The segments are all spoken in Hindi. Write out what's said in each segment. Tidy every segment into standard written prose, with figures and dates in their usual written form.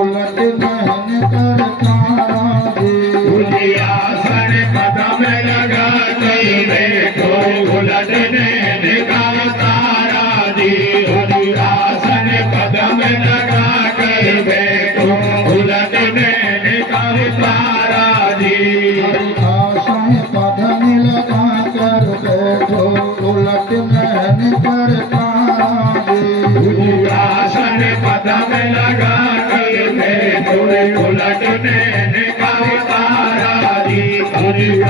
उलट महन कर तारा दे आसन पदम लगा कर बैठो उलट नैन का तारा दी आसन पदम लगा कर बैठो उलट नैन का तारा दी आसन पदम लगा कर बैठो उलट महन कर तारा दे आसन पदम लगा कर बैठो उलट नैन का तारा दी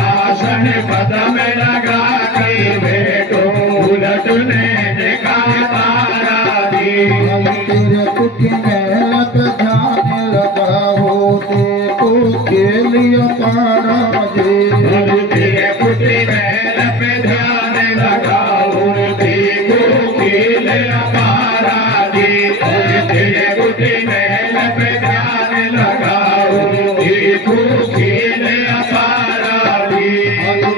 आसन पदम लगा कर बैठो उलट नैन का तारा दी तेरे कुछ मेहनत ध्यान लगा हो देखो खेलिया पारा दे तेरे पुत्री महल पे ध्यान लगाओ देखो खेल अपारा दी तेरे पुत्री महल पे ध्यान लगाओ देखो खेल अपारा दी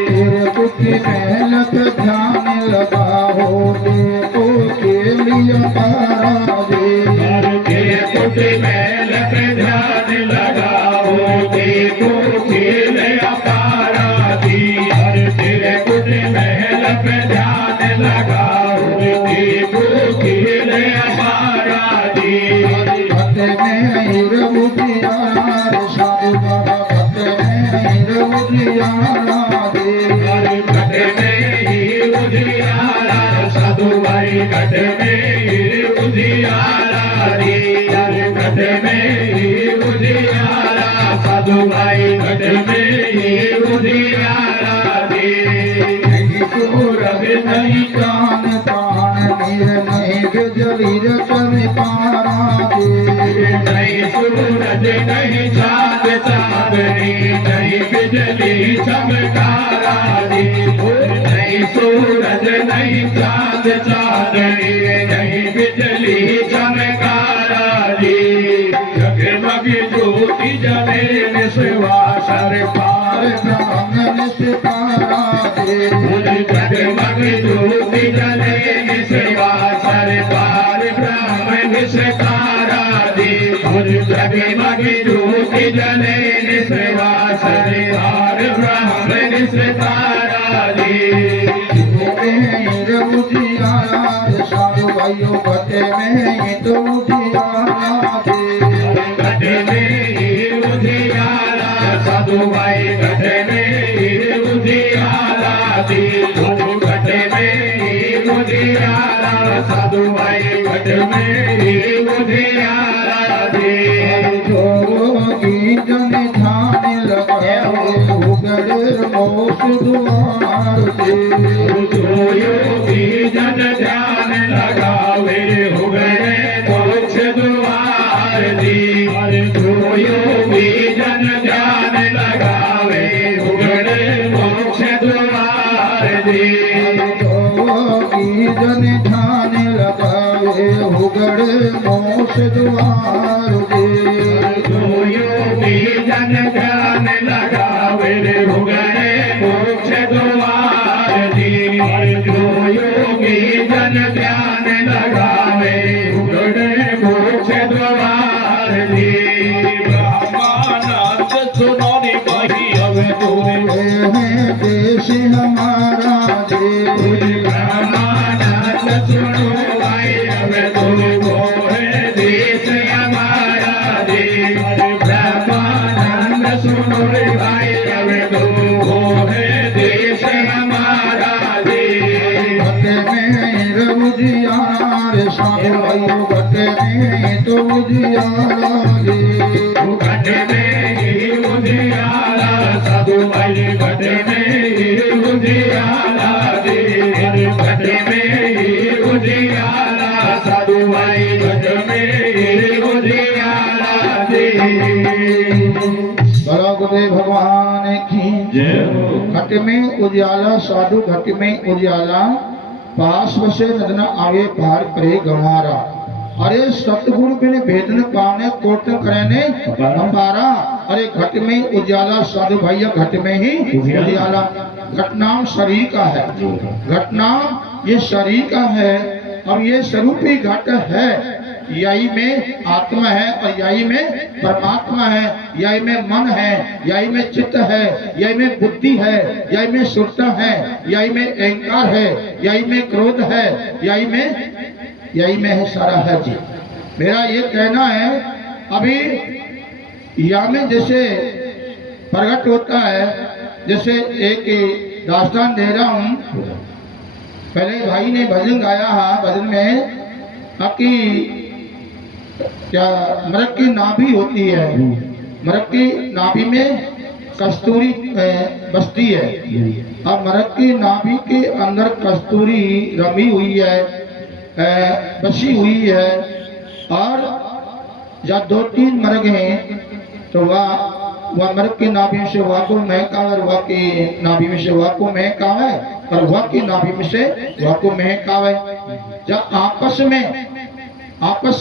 तेरे कुछ मेहनत ध्यान लगा हो देखो खेलिया पारा दे तेरे पुत्री महल पे ध्यान लगाओ देखो खेल अपारा दी तेरे पुत्री महल पे ध्यान लगाओ देखो खेल अपारा दी भक्त में हीर बुझियार साधु बाबा भक्त में हीर बुझियारा दे घट में ही उजियारा साधु भाई घट में ही उजियारा दी घट में ही उजियारा साधु भाई घट में ही उजियारा दी सूरज नहीं कान प्राण नीर नहीं बिजलीर चम पारा दे नहीं सूरज नहीं चाँद चाँदनी नहीं बिजली चमकारा दी नहीं सूरज नहीं चाँद चाँदनी नहीं बिजली चमकारा दी जगमग ज्योति जले निस्वा सर पार ब्रह्मन सितारा दे जगमग ज्योति जले निस्वा सर पार ब्रह्म सितारा दी जगमग ज्योति जले निस्वा सर पार ब्रह्म सितारा दी हीर बुझियारा साधु भाइयों भटे में ही तो बुझियारा दे घट में ही उजियारा साधु भाई घट में ही उजियारा दी घट में ही उजियारा साधु भाई घट में ही उजियारा दी जोगी जन ध्यान लगाओ उगड़ मोश दुआर दे जो योगी जन ध्यान लगावे उगड़े मोक्ष द्वार दी जो योगी जन ध्यान लगावे उगड़े मोक्ष द्वार दी जोगी जन ध्यान लगाए उगड़ मोश दुआर दे जो योगी जन ध्यान लगावे उगड़े मोक्ष द्वार दी जो योगी जन ध्यान लगावे उगड़े मोक्ष द्वार दी ब्रह्मानंद सुनो रे कही अब तूने देश हमारा दे ब्रह्मानंद सुनो भाई अब तुमको है देश हमारा दे ब्रह्मानंद सुनो रे भाई अब तुमको है देश हमारा दे भटे में हीर बुझियार साधु भाइयों भटे में तो बुझियारा दे घट में ही उजियारा साधु भाई घट में ही उजियारा दे घट में ही उजियारा साधु भाई घट में ही उजियारा दे बड़ा गुरुदेव भगवान की जय हो घट में उजियाला साधु घट में उजियाला पास बसे नदना आवे पार करे गंवारा अरे सतगुरु बिन भेदन पाने कोट करने हमारा अरे घट में उजाला साधु भैया घट में ही उजाला घटनाम शरीर का है घटना ये शरीर का है अब ये स्वरूपी घट है यही में आत्मा है और यही में परमात्मा है, यही में मन है, यही में चित्त है, यही में बुद्धि है, यही में सुरता है, यही में अहंकार है, यही में क्रोध है, यही में है सारा है जी। मेरा ये कहना है अभी यहाँ में जैसे प्रकट होता है, जैसे एक दास्तान दे रहा हूँ। पहले भाई ने भजन गाया है, भजन में कि क्या मृग की नाभि होती है, मृग की नाभि में कस्तूरी बसती है। अब मृग की नाभि के अंदर कस्तूरी रमी हुई है, बसी हुई है, और जब 2-3 मृग हैं तो वह मृग की नाभि से वह को महका और वह की नाभि में से वह को महकावे और वह की नाभि में से वह को महकावे। जब आपस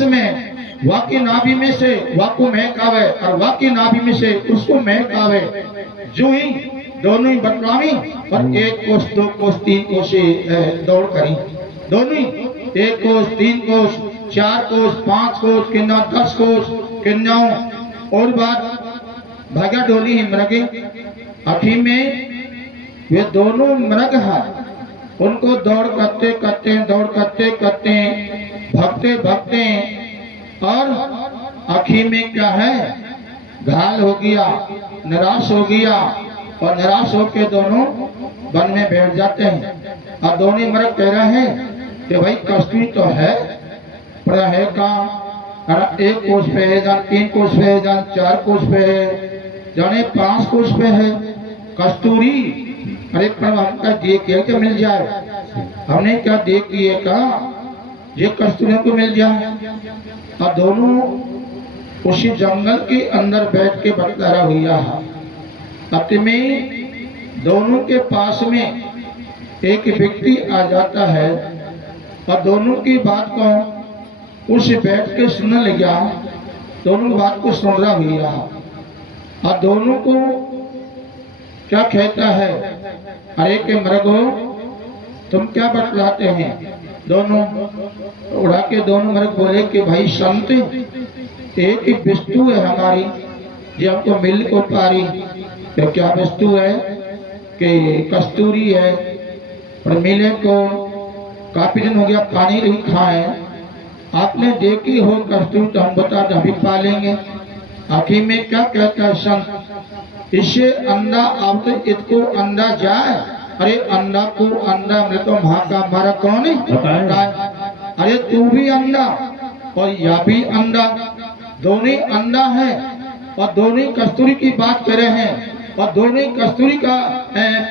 में वह की नाभि में से वह को महकावे और वह की नाभि में से उसको महकावे, जो ही दोनों ही बतलावी और 1 कोस 2 कोस 3 कोस दौड़ करी, दोनों ही 1 कोस 3 कोस 4 कोस 5 कोस किन्ना 10 कोस किन्ना और बात भागा डोली ही मृगे। आखिर में वे दोनों मृग है, उनको दौड़ करते करते भगते और आखिर में क्या है, घायल हो गया, निराश हो गया और निराश होकर दोनों वन में बैठ जाते हैं। और दोनों मृग कह रहे हैं कि भाई कस्तूरी तो है पर है कहाँ, 1 कोस पे है, जान 3 कोस पे है, जान 4 कोस पे है, जाने 5 कोस पे है कस्तूरी। अरे पर हमका देखिए कि मिल जाए, हमने क्या देखिए कहा ये कस्तूरी को मिल जाए। और दोनों उसी जंगल के अंदर बैठ के बतला हुआ है। अति में दोनों के पास में एक व्यक्ति आ जाता है और दोनों की बात को उस बैठ के सुनने लगा, दोनों बात को सुन रहा हुआ और दोनों को क्या कहता है, अरे के मृगो तुम क्या बतलाते हैं। दोनों उड़ा के दोनों मृग बोले कि भाई संत एक ही वस्तु है हमारी जो हमको मिल को पारी। तो क्या वस्तु है कि कस्तूरी है, पर मिले को काफी दिन हो गया पानी नहीं खाए, आपने देखी हो कस्तूरी तो हम बता दें अभी पालेंगे। आखिर में क्या कहता है संत, इससे अंडा अब तो इसको अंडा जाए। अरे अंडा को अंडा में तो माँ का हमारा कौन है, अरे तू भी अंडा और यह भी अंडा, दोनों अंडा है और दोनों कस्तूरी की बात कर रहे हैं और दोनों कस्तूरी का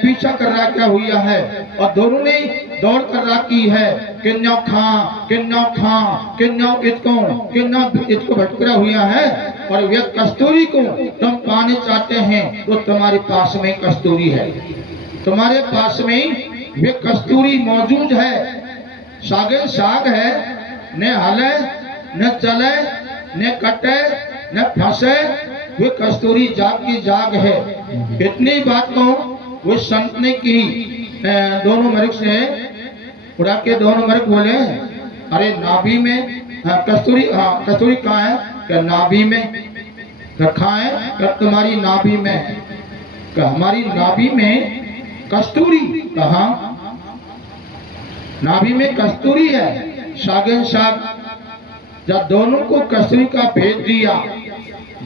पीछा कर रहा क्या हुआ है और दोनों ने दौड़ कर रखी है किन्नो इसको भटकरा हुआ है। और वे कस्तूरी को तुम पाने चाहते हैं तो तुम्हारे पास में कस्तूरी है, तुम्हारे पास में वे कस्तूरी मौजूद है। सागे साग है, न हले न चले न कटे न फंसे, वे कस्तूरी जाग की जाग है। इतनी बात को वो संत ने की। दोनों मृग से उड़ा के दोनों मृग बोले, अरे नाभि में कस्तूरी, कस्तूरी कहाँ है, क्या नाभि में रखा है, क्या तुम्हारी नाभि में, क्या हमारी नाभि में कस्तूरी, कहा नाभि में कस्तूरी है। सागे साग जब दोनों को कस्तूरी का भेद दिया,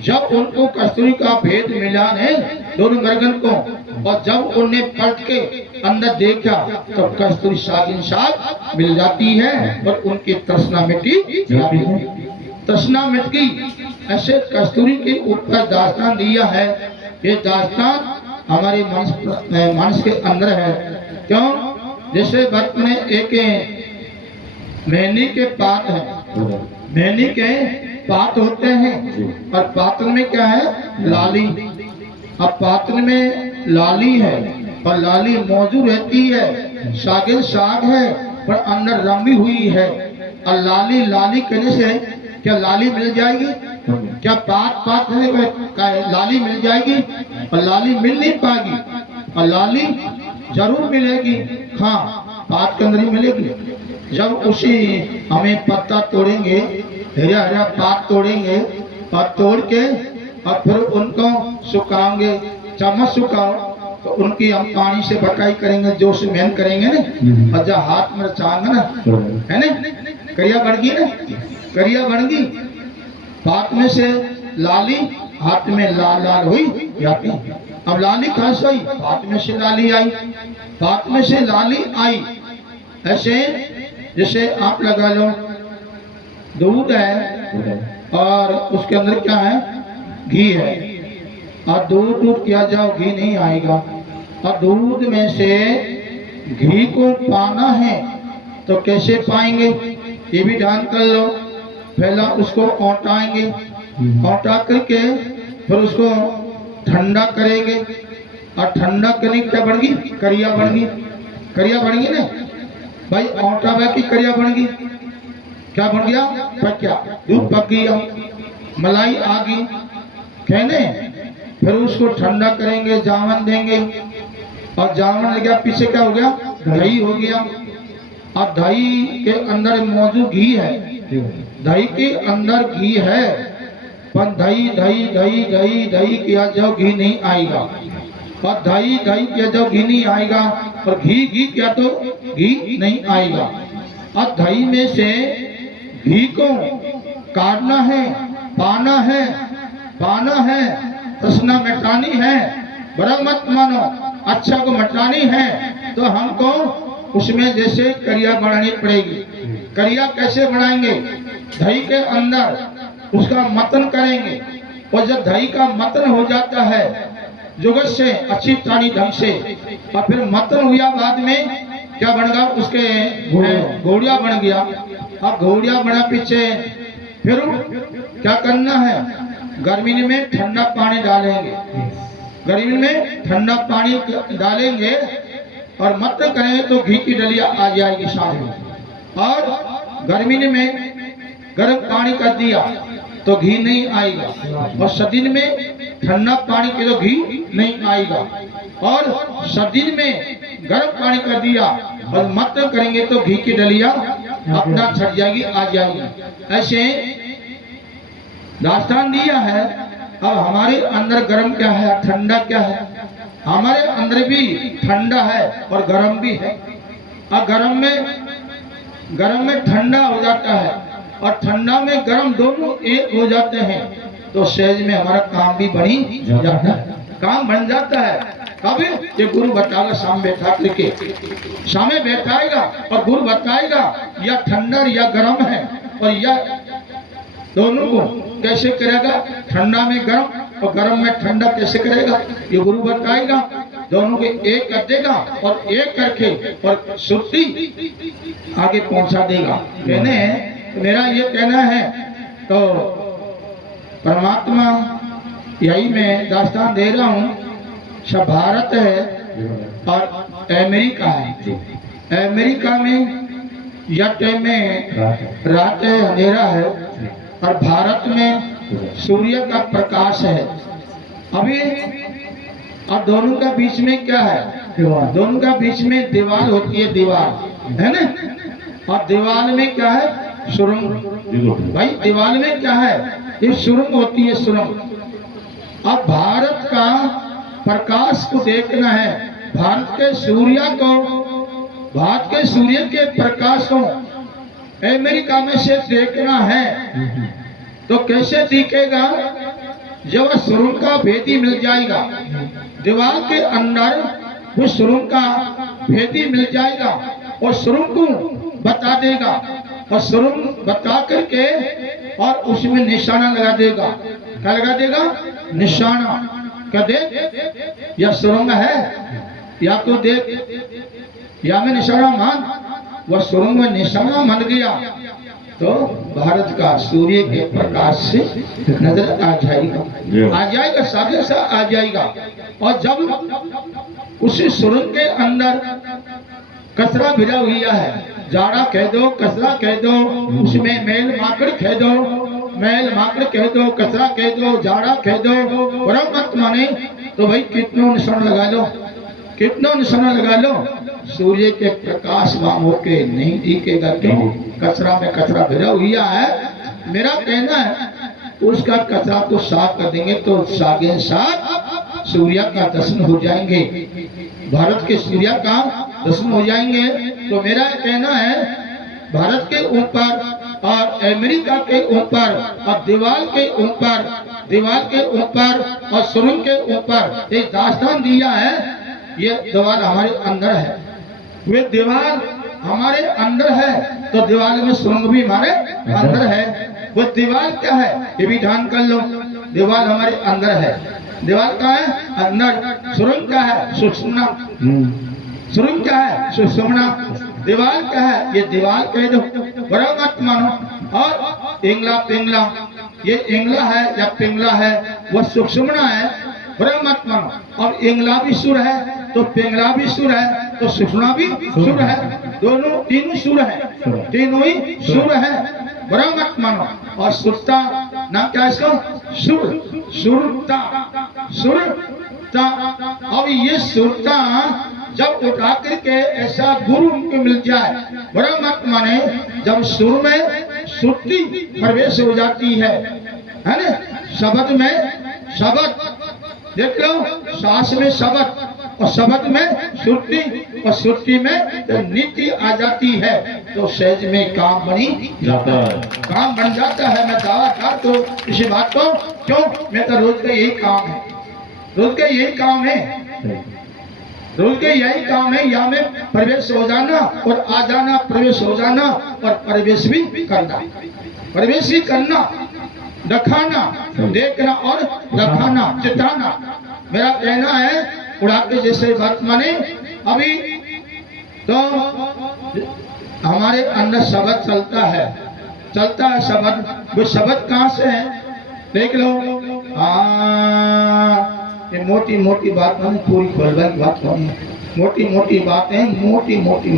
जब उनको कस्तूरी का भेद मिला ने दोनों मृगन को, और जब उन्हें पलट के अंदर देखा तो कस्तूरी सागिन साग मिल जाती है और उनकी तृष्णा मिटी जाती है, तृष्णा मिट गई। ऐसे कस्तूरी के ऊपर दास्तान दिया है। ये दास्तान हमारे मानस के अंदर है। क्यों, जैसे भक्त में एक मेहंदी के पात है, मेहंदी के पात होते हैं और पात्र में क्या है, लाली। अब पात्र में लाली है और लाली मौजूद रहती है, सागे साग है पर अंदर रंगी हुई है। और लाली लाली कहने से क्या लाली मिल जाएगी, क्या पात पात है लाली मिल जाएगी, और लाली मिल नहीं पाएगी। और लाली जरूर मिलेगी, हाँ पात के अंदर ही मिलेगी। जब उसी हमें पत्ता तोड़ेंगे हरे हरे पात तोड़ेंगे और तोड़ के और फिर उनको सुखाएंगे। चम्मच सुखाओ तो उनकी हम पानी से बटाई करेंगे, जो सीमेंट करेंगे ना, और जब हाथ में रचाएंगे ना, है ना, करिया बन गई ना, करिया बन गई। पात में से लाली हाथ में लाल लाल हुई जाती। अब लाली कहाँ से आई? हाथ में से लाली आई, हाथ में से लाली आई। ऐसे जैसे आप लगा लो दूध है और उसके अंदर क्या है? घी है, और दूध किया जाओ घी नहीं आएगा। और दूध में से घी को पाना है तो कैसे पाएंगे? ये भी ध्यान कर लो। पहला उसको औटाएंगे, औटा करके फिर उसको ठंडा करेंगे, और ठंडा करने क्या बन गई? करिया बन गई। करिया बन गई ना भाई, औटा बह की करिया बन गई। क्या बन गया? पक्या, दूध पक गया, मलाई आ गई, कहने फिर उसको ठंडा करेंगे, जावन देंगे, और जावन लग गया, पीछे क्या हो गया? दही हो गया। और दही के अंदर मौजूद घी है, दही के अंदर घी है, पर दही दही दही दही दही किया जाओ घी नहीं आएगा, और दही दही किया जाओ घी नहीं आएगा, और घी घी किया तो घी नहीं आएगा। और दही में से घी को काटना है, पाना है, पाना है, तृष्णा मिटानी है। बड़ा मत मानो, अच्छा को मिटानी है तो हमको उसमें जैसे करिया बनानी पड़ेगी। करिया कैसे बनाएंगे? दही के अंदर उसका मतन करेंगे, और जब दही का मतन हो जाता है जुगत से अच्छी तानी ढंग से, और फिर मतन हुआ बाद में क्या बन गया? उसके घोड़िया बन गया। अब घोड़िया बना पीछे फिर क्या करना है? गर्मी में ठंडा पानी डालेंगे, गर्मी में ठंडा पानी डालेंगे और मत करेंगे तो घी की डलिया आ जाएगी सामने। और गर्मी में गर्म पानी कर दिया तो घी नहीं आएगा, और सर्दी में ठंडा पानी के तो घी नहीं आएगा, और सर्दी में गर्म पानी कर दिया और मत करेंगे तो घी की डलिया अपना छट जाएगी, आ जाएगी। ऐसे दास्तान दिया है। अब हमारे अंदर गर्म क्या है, ठंडा क्या है? हमारे अंदर भी ठंडा है और गर्म भी है। और गर्म में ठंडा हो जाता है, और ठंडा में गर्म दोनों एक हो जाते हैं, तो सहज में हमारा काम भी बनी जाता है, काम बन जाता है। कब? ये गुरु बताएगा, सामने बैठा करके सामने बैठाएगा और गुरु बताएगा या ठंडा या गर्म है, और या दोनों को कैसे करेगा? ठंडा में गर्म और गर्म में ठंडा कैसे करेगा? ये गुरु बताएगा। दोनों को एक कर देगा और एक करके और शुद्धि आगे पहुंचा देगा। कहने मेरा ये कहना है, तो परमात्मा यही मैं दास्तान दे रहा हूँ। सब भारत है और अमेरिका है। अमेरिका में या टाइम में रात है, अंधेरा है, और भारत में सूर्य का प्रकाश है। अभी और दोनों का बीच में क्या है? दोनों का बीच में दीवार होती है, दीवार है ना, और दीवार में क्या है? सुरंग। भाई दीवार में क्या है? ये सुरंग होती है, सुरंग। अब भारत का प्रकाश को देखना है, भारत के सूर्य को, भारत के सूर्य के प्रकाश को अमेरिका में से देखना है। तो कैसे दिखेगा? जब सुरंग का भेदी मिल जाएगा, दीवार के अंदर वो सुरंग का भेदी मिल जाएगा, और सुरंग को बता देगा, और सुरंग बता करके और उसमें निशाना लगा देगा। क्या लगा देगा? निशाना। क्या देख या सुरंग है, या तो देख या में निशाना मान, वह सुरंग में निशाना मन गया तो भारत का सूर्य के प्रकाश से नजर आ जाएगा, सागे सा आ जाएगा। और जब उसी सुरंग के अंदर कचरा भिड़ा हुआ है, जाड़ा कह दो, कचरा कह दो, उसमें मैल माकड़ कह दो, मैल माकड़ कह दो, कचरा कह दो, जाड़ा कह दो, परम मत माने तो भाई कितनों निशान लगा लो, कितना निशाना लगा लो, सूर्य के प्रकाश वहां होके नहीं दिखेगा। क्यों? कचरा में कचरा भरा हुआ है, मेरा कहना है उसका कचरा तो साफ कर देंगे तो सागे साथ सूर्य का दर्शन हो जाएंगे, भारत के सूर्य का दर्शन हो जाएंगे। तो मेरा कहना है भारत के ऊपर और अमेरिका के ऊपर और दीवार के ऊपर और सुरंग के ऊपर एक दास्तान दिया है। ये दीवार हमारे अंदर है, वे दीवार हमारे अंदर है तो दीवार में सुरंग भी हमारे अंदर है। वो दीवार क्या है ये भी ध्यान कर लो, दीवार हमारे अंदर है। दीवार क्या है अंदर, सुरंग क्या है सुषुम्ना, सुरंग क्या है सुषुम्ना, दीवार क्या है ये दीवार कह दो, बड़ा मत मानो। और इंगला पिंगला, ये इंगला है या पिंगला है वह सुषुम्ना है, बड़ा मत मानो। और इंगला भी सुर है तो पिंगला भी सुर है तो सुषुम्ना भी सुर है, दोनों तीनों सुर है, तीनों ही सुर है, बड़ा मत मानो। और सुरता नाम क्या है इसका, सुर, सुरता, सुरता। अब ये सुरता जब उठा करके ऐसा गुरु उनको मिल जाए, बड़ा मत माने, जब सुर में सुरती प्रवेश हो जाती है ना, शब्द में शब्द देख लो, सांस में शब्द और शब्द में सुरती और सुरती में तो नीति आ जाती है तो सहज में काम बनी जाता है, काम बन जाता है। मैं दावा कर तो इसी बात को, क्यों मैं तो रोज का यही काम है, रोज का यही काम है, रोज के यही काम है। या में प्रवेश हो जाना और आ जाना, प्रवेश हो जाना और प्रवेश भी करना, प्रवेश भी करना, दिखाना, देखना और दिखाना, चिताना। मेरा कहना है उड़ा के जैसे वर्तमान अभी तो हमारे अंदर शब्द चलता है शब्द, वो शब्द कहाँ से है देख लो। ये मोटी मोटी बात नहीं, पूरी खोलवा की बात नहीं, मोटी मोटी बातें, मोटी मोटी।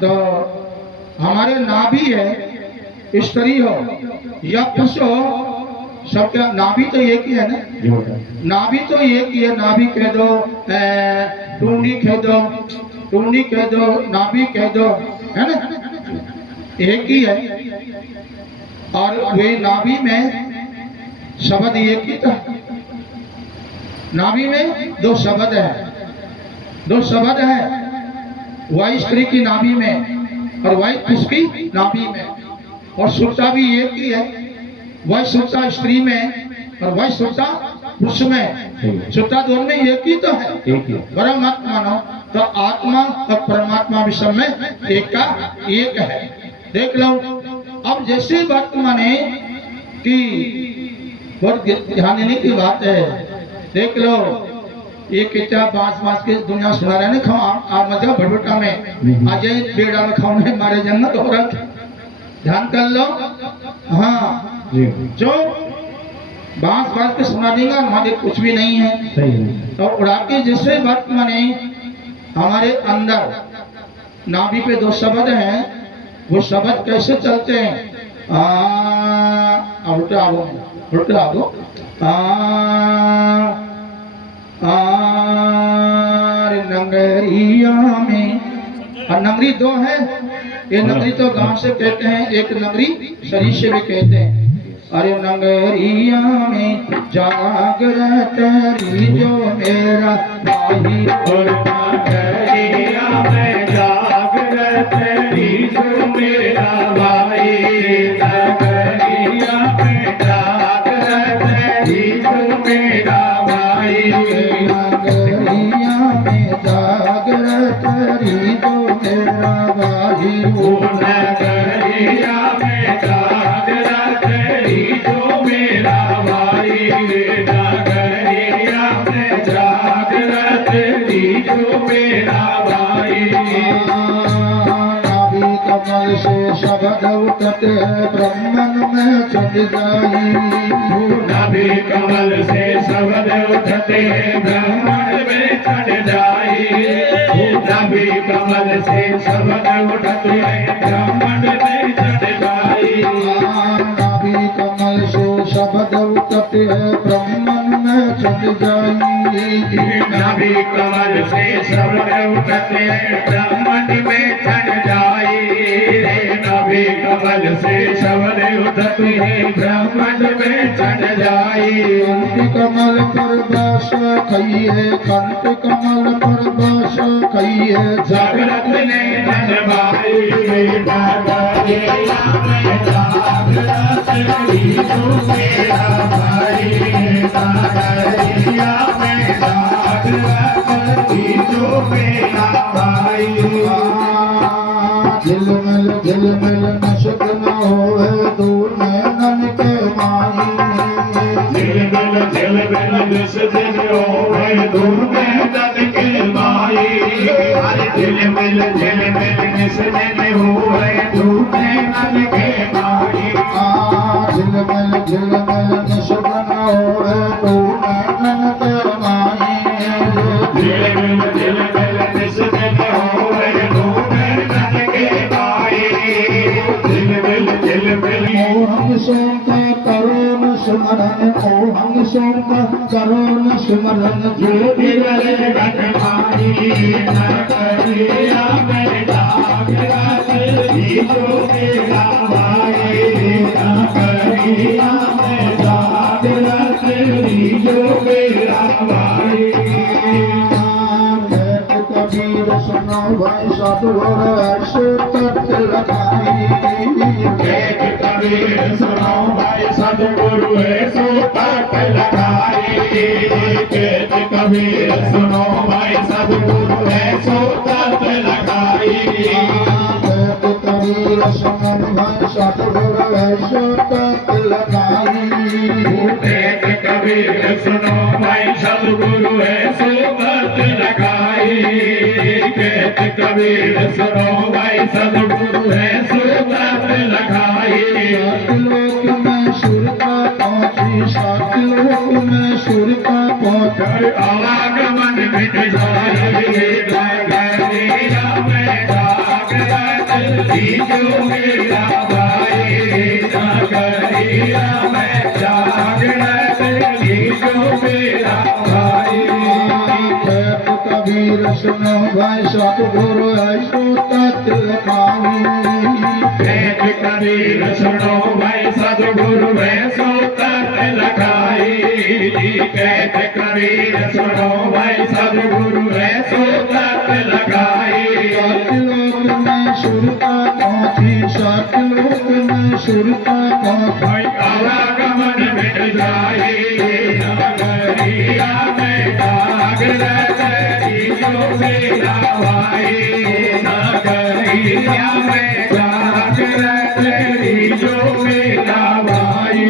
तो हमारे नाभि है, स्त्री हो या पुरुष हो, सबका नाभि तो एक ही है ना, नाभि तो एक ही है। नाभि कह दो, टूंडी कह दो, टूंडी कह दो, नाभि कह दो, है ना, एक ही है। और वे नाभि में शब्द एक ही था, नाभि में दो शब्द है, दो शब्द है, वाई स्त्री की नाभि में और वाई पुरुष की नाभि में। और सुरता भी एक ही है, वाई सुरता स्त्री में और वाई सुरता पुरुष में, सुरता दोनों में एक ही तो है, बड़ा मत मानो। तो आत्मा और परमात्मा भी सब में एक का एक है, देख लो। अब जैसे वर्तमान है कि बहुत ध्यान देने की बात है, देख लो ये कितना बांस के दुनिया सुना रहे खाओ आप मजा भटभटा में आज पेड़ा में खाओ नहीं मारे जन्नत हो रहा, ध्यान कर लो। हाँ जो बांस के सुना देगा हमारे कुछ भी नहीं है। तो उड़ा के जैसे वर्तमान हमारे अंदर नाभि पे दो शब्द हैं, वो शब्द कैसे चलते हैं, उल्टा दो नंगरिया में, और नंगरी दो है, ये नंगरी तो गांव से कहते हैं, एक नंगरी शरीर से भी कहते हैं। अरे नंगरिया में जागरत जो मेरा भाई, और नंगरिया में जागरत जो मेरा भाई, नंगरिया में जागरत जो मेरा भाई, नंगरिया में जागरत जो मेरा भाई, नगरिया में जागरत जो मेरा भाई, नगरिया में जागरत जो मेरा भाई। नाभि कमल से शब्द उठते ब्रह्मन में चढ़ जाई, नाभि कमल से शब्द उठते ब्रह्मन में चढ़ जाई, नाभि कमल से शब्द उठते ब्रह्मन में चढ़ जाई, नाभि कमल से शब्द उठते ब्रह्मन में चढ़ जाई, नाभि कमल से शब्द उठते ब्रह्मन में चढ़ जाई, नाभि नाभि कमल से शबद उदत है ब्रह्मांड में चढ़ जाई कंठ कमल पर बास खइए कंठ कमल पर बास खइए जागृत ने धनवाई डागरिया में जागृत रीतो मेरा भाई डागरिया में जागृत रीतो मेरा भाई झिलमिल नशक न होए दूर नैनन के माही झिलमिल जिस दिन होए दूर में दन के माई झिलमिल जिस दिन होए दूर में दन के माई झिलमिल नशक न होए दूर नैनन के माही झिलमिल जिस दिन होए दूर में दन के माई झिलमिल ओहं सोंका करोन सुमरन ओहं सोंका करोन सुमरन जो बिरले घटमाई नगरिया में जागृत रीतो मेरा भाई नगरिया में जागृत रीतो मेरा भाई कबीर सुनो भाई सतगुर ऐसे तट लगाई कबीर सुनो भाई सतगुरु है सो तट लगाई कबीर सुनो भाई सतगुरु है सो तट लगाई कबीर सुनो भाई सतगुर ऐसे तट लगाई कबीर सुनो भाई सतगुरु है सो तट लगाई कबीर सुनो भाई सतगुरु है सो तट लगाई लोक में सुर का पहुंची सात लोक में सुर का पहुंचा आवागमन मिट जाए नगरिया में जागृत रीतो मेरा भाई नगरिया में जागृत रीतो मेरा भाई कबीर सुनो भाई सतगुरु ऐसो तत् लगाई कबीर सुनो भाई सतगुरु है सो तट लगाई कबीर सुनो भाई सतगुरु है सो तट लगाई सात लोक में सुर का पहुंची सात लोक में सुर का पहुंचा भाई आवागमन मिट जाए नगरिया में जागृत रीतो मेरा भाई नगरिया में जागृत रीतो मेरा भाई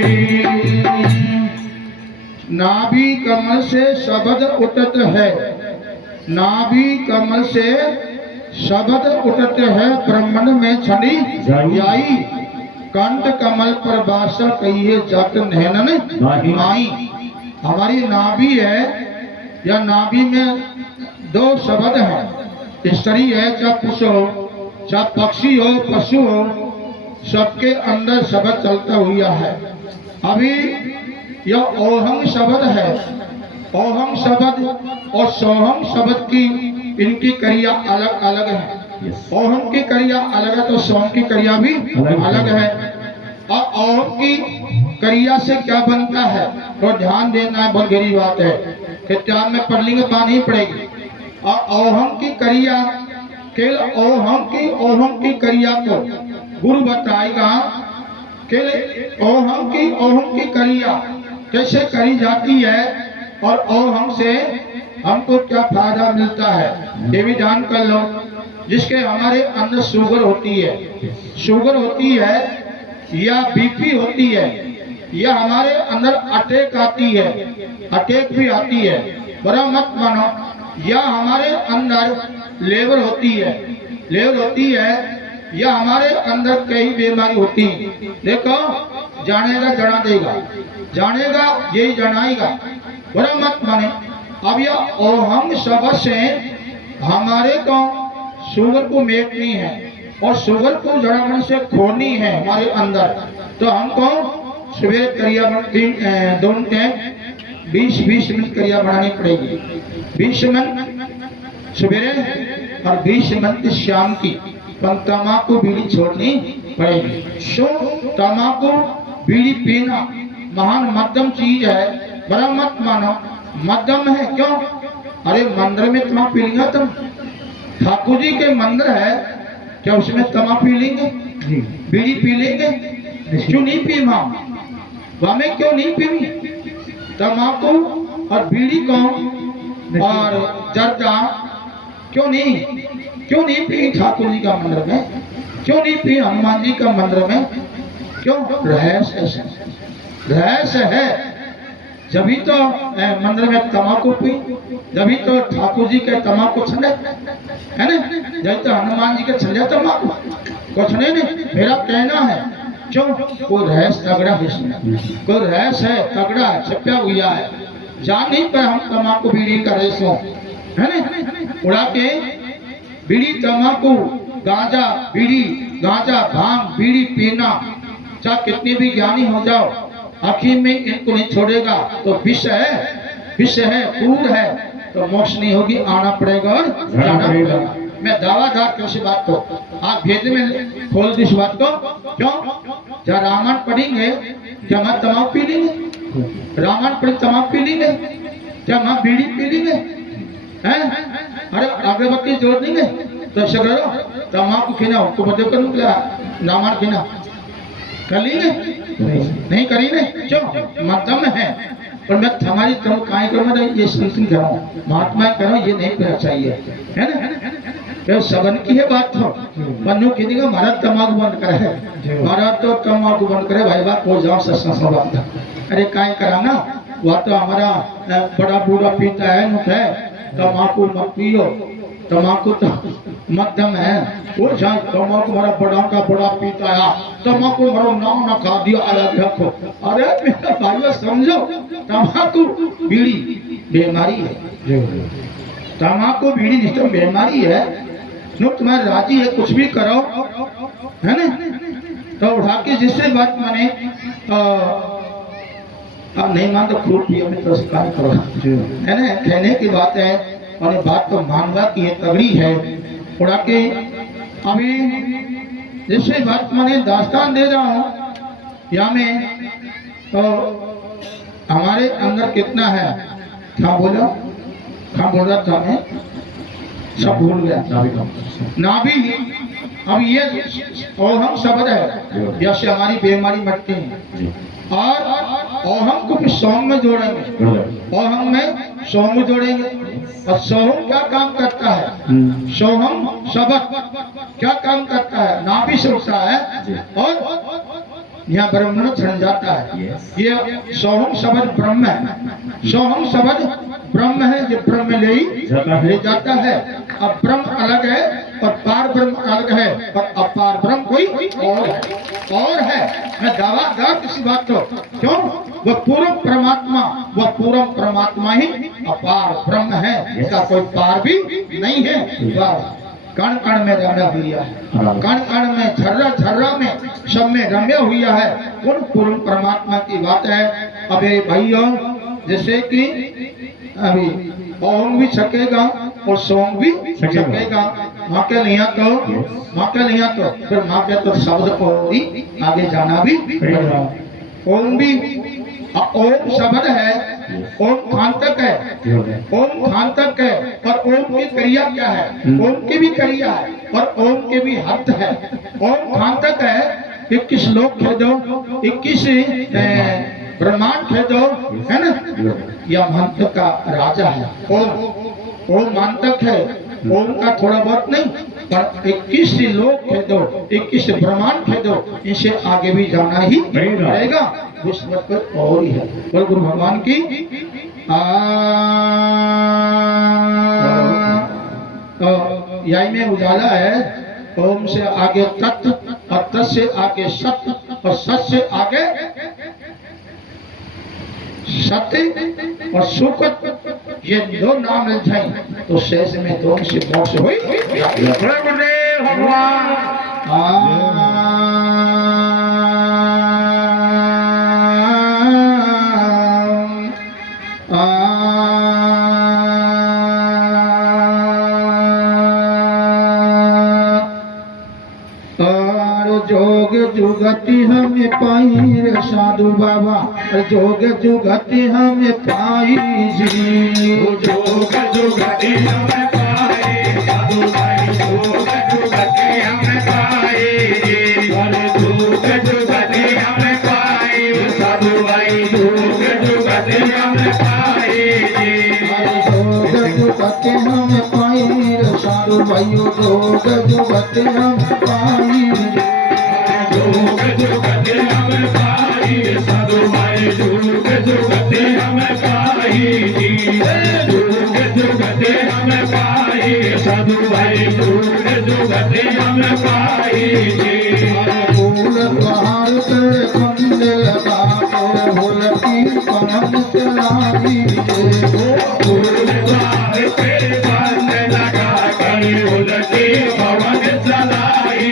नाभि कमल से शब्द उठत है नाभि कमल से शब्द उठत है ब्रह्मण में छड़ी जाई कंठ कमल पर बासा कहिए जट नैनन माई हमारी नाभि है या नाभि में दो शब्द है स्त्री है चाहे पुरुष हो चाहे पक्षी हो पशु हो सबके अंदर शब्द चलता हुआ है अभी यह ओहम शब्द है ओहम शब्द और सोहम शब्द की इनकी क्रिया अलग अलग है ओहम की क्रिया अलग है तो सोहम की क्रिया भी अलग है और ओहम की क्रिया से क्या बनता है तो ध्यान देना है बहुत गहरी बात है कि त्याग में पढ़ लेंगे बात नहीं पड़ेगी और ओहम की क्रिया केवल ओहम की क्रिया को गुरु बताएगा केवल ओहम की क्रिया कैसे करी जाती है और ओहम से हमको क्या फायदा मिलता है ये भी जान कर लो जिसके हमारे अंदर शुगर होती है या बीपी होती है या हमारे अंदर अटैक आती है अटैक भी आती है बड़ा मत मानो या हमारे अंदर लेबर होती है या हमारे अंदर कई बीमारी होती है देखो जानेगा जना देगा जानेगा यही जनाएगा बड़ा मत माने अब यह ओहम शब्द से हमारे को शुगर को मेटनी है और शुगर को जड़ाने से खोनी है हमारे अंदर तो हमको सुबह क्रिया दोनों टाइम 20-20 मिनट क्रिया बढ़ानी पड़ेगी 20 मिनट सवेरे और 20 मिनट शाम की तंबाकू बीड़ी छोड़नी पड़ेगी। सो तम्बाकू बीड़ी पीना महान मध्यम चीज है, बड़ा मत मानो, मध्यम है। क्यों? अरे मंदिर में तम्बाकू पी लेंगे तुम, ठाकुर जी के मंदिर है, क्या उसमें तम्बाकू पी लेंगे? बीड़ी पी लेंगे? क्यों नहीं पी माँ? हमें क्यों नहीं पीनी? तम्बाकू और बीड़ी को और जर्दा क्यों नहीं पी ठाकुर जी का मंदिर में? क्यों नहीं पी हनुमान जी का मंदिर में? क्यों? रहस्य है। जभी तो मंदिर में तम्बाकू पी, जभी तो ठाकुर जी के तम्बाकू छले, है ना? जब तो हनुमान जी के छले तम्बाकू कुछ नहीं। मेरा कहना है क्यों? कोई रहस्य तगड़ा है इसमें, कोई रहस्य है तगड़ा है, छपा हुआ है। जान नहीं पर हम तम्बाकू बीड़ी का रेसो, है ना? उड़ा के बीड़ी तम्बाकू गांजा बीड़ी गांजा भांग बीड़ी पीना, चाहे कितने भी ज्ञानी हो जाओ, आखिर में इनको नहीं छोड़ेगा तो विष है पूर है, तो मोक्ष नहीं होगी, आना पड़ेगा और जाना पड़ेगा। मैं दावादार कर इस बात को, आप भेद में खोल दी इस बात को। क्यों? जब रामायण पढ़ेंगे क्या हम तम्बाकू पी लेंगे? रामायण पढ़ तम्बाकू पी लेंगे? क्या हम बीड़ी पी लेंगे? हैं? अरे अगरबत्ती जोड़ देंगे? तो ऐसा करो तम्बाकू पीना हमको बदल कर निकला, रामायण पीना कर लेंगे? नहीं करेंगे। क्यों? मध्यम है। पर मैं हमारी तरफ काय करूँ, ये स्मृति कराऊँ, महात्मा करो, ये नहीं करना चाहिए, है ना? सगन की है बात तो बन्नू किसी का महाराज तम्बाकू बंद करे, महाराज तो तम्बाकू बंद करे भाई बात हो जाओ सस्ता। अरे काय कराना, वह तो हमारा बड़ा बूढ़ा पीता है, नुक है, तम्बाकू मत पियो, तम्बाकू तो मध्यम है। वो जाए तम्बाकू हमारा बड़ा का बड़ा पीता है, तम्बाकू हमारा नाम ना खा दिया अलग रखो। अरे मेरा भाइयों समझो, तम्बाकू बीड़ी बीमारी है, तम्बाकू बीड़ी जिसमें बीमारी है, नो तुम्हारे राजी है कुछ भी करो, है ना? तो उठा के जिससे बात माने नहीं मान तो फ्रूट पियो में तो शिकार करो, है ना? कहने की बात है और बात तो मानवा की है, तगड़ी है। उड़ा के अभी जिससे बात माने दास्तान दे रहा हूँ या मैं, तो हमारे अंदर कितना है, क्या बोला था मैं, सब भूल गया। नाभि, अब ये ओहम शब्द है, जैसे हमारी बीमारी मटती है, और ओहम को भी सोम में जोड़ेंगे, ओहम में सोम में जोड़ेंगे। और सोहम क्या काम करता है? सोहम शब्द क्या काम करता है? नाभि से उठता है और यहाँ ब्रह्म छन जाता है। ये सोहम शब्द ब्रह्म है, सोहम शब्द ब्रह्म है, जो ब्रह्म ले जाता है। अब ब्रह्म अलग है और पार ब्रह्म अलग है, और अपार ब्रह्म कोई और है। मैं दावादार किसी बात को, क्यों? वह पूर्ण परमात्मा ही अपार ब्रह्म है, इसका कोई पार भी नहीं है। कण कण में रम्या हुआ है, कण कण में झर्रा में सब में रम्या हुआ है, कौन पूर्ण परमात्मा की बात है। अबे भाइयों, जैसे कि अभी ओम भी छकेगा और सोम भी छकेगा, माँ के नहीं तो फिर माँ के तो शब्द को ही आगे जाना भी पड़ेगा। ओम भी ओम शब्द है, ओम खांतक है, ओम खांतक है, और ओम की क्रिया क्या है? ओम की भी क्रिया है और ओम के भी अर्थ है। ओम खांतक है, 21 लोक खेदो, 21 ब्रह्मांड खेदो, है ना? यह मंत्र का राजा है। ओम मंत्रक है, ओम का थोड़ा बहुत नहीं, पर 21 लोक खेदो, 21 ब्रह्मांड खेदो, इसे आगे भी जाना ही पड़ेगा। विश्व पर और ही है। और गुरु भगवान की यही में उजाला है। ओम से आगे तत्, और तत् से आगे सत, और सत से आगे सत्य और सुकत, ये दो नाम मिल जाए तो शेष में दोनों से मोक्ष हुई। गुरुदेव भगवान जोग जुगति हमें पाई रे साधु बाबा जोग जुगति हमें पाई जी जोग जुगति हमें पाए साधु भाई जोग जुगति हमें पाए अरे जोग जुगति हमें पाए साधु भाई जोग जुगति हमें पाए जोग जुगति हमें पाई रे साधु भाई जोग जुगति हम पाई जोग जुगति हमें पाए साधु भाई जोग जुगति हमें पाए जोग जुगति हमें पाए साधु भाई जोग जुगति हमें पाए फूल द्वार पे कंद लगा के होलकी पवन चलाई फूल द्वार पे कंद लगा कर होलकी पवन चलाई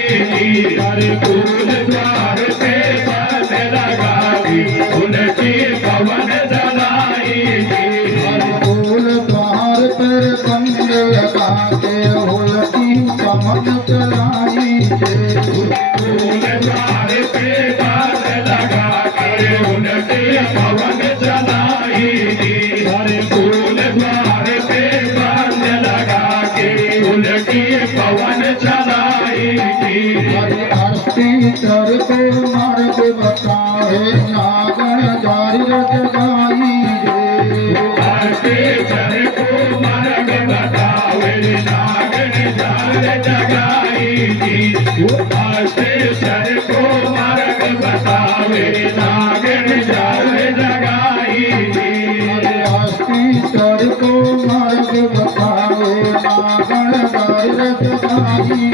अरे फूल द्वार पे कंद लगा होलकी पवन चलाई फूल द्वार पर कंद लगा के होलकी पवन चलाई फूल द्वार पे कंद लगा कर होलकी पवन चलाई अरे फूल द्वार पे कंद लगा के होलकी पवन चलाई अस्थि चर को मार्ग बताए नागण जारी जगाई आरती चर को मार्ग बतावे नागन जाल जगाई आरती चर को मार्ग बतावे नागन जाल जगाई अस्थि चर को मार्ग बताए नागण जारी जगाई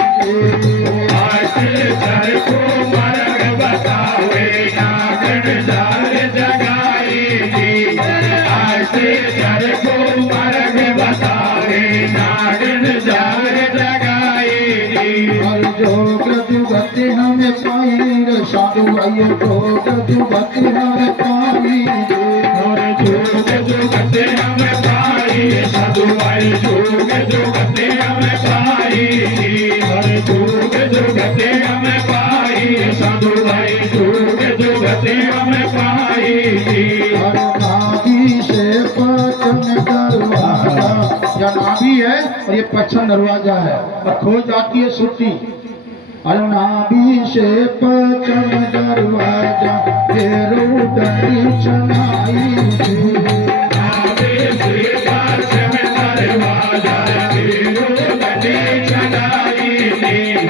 आरती चर को मार्ग बतावे नागन जाल जगाई आरती चर को मार्ग बतावे नागन जाल जगाई जोग जुगति हमें पाई रे साधु भाई जोग जुगति हमें पाई और जोग जुगते हमें पाई साधु भाई जोग जुगते हमें पाई और जोग जुगते हमें पाई साधु भाई जोग जुगते हमें पाई हर नाभि से पचन दरवाजा या नाभि है और ये पचन दरवाजा है और खो जाती है सुर्ती हर नाभि से पचन दरवाजा फेरू डंडी चनाई नाभि से पचन दरवाजा फेरू डंडी चनाई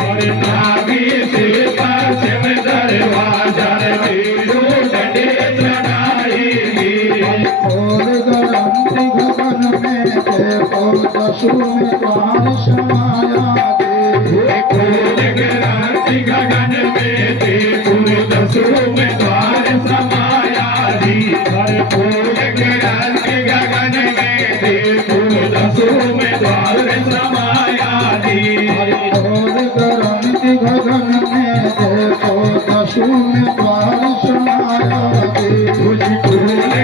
और नाभि से पचन दरवाजा फेरू डंडी चनाई और गरंती गगन में देखो दसु में द्वार समाया फूल गिराती गगन में थे फूल दसों में द्वार समाया जी हर फूल गिराती गगन में थे फूल दसों में द्वार समाया जी और गरंती गगन में देखो दसु में द्वार समाया फूल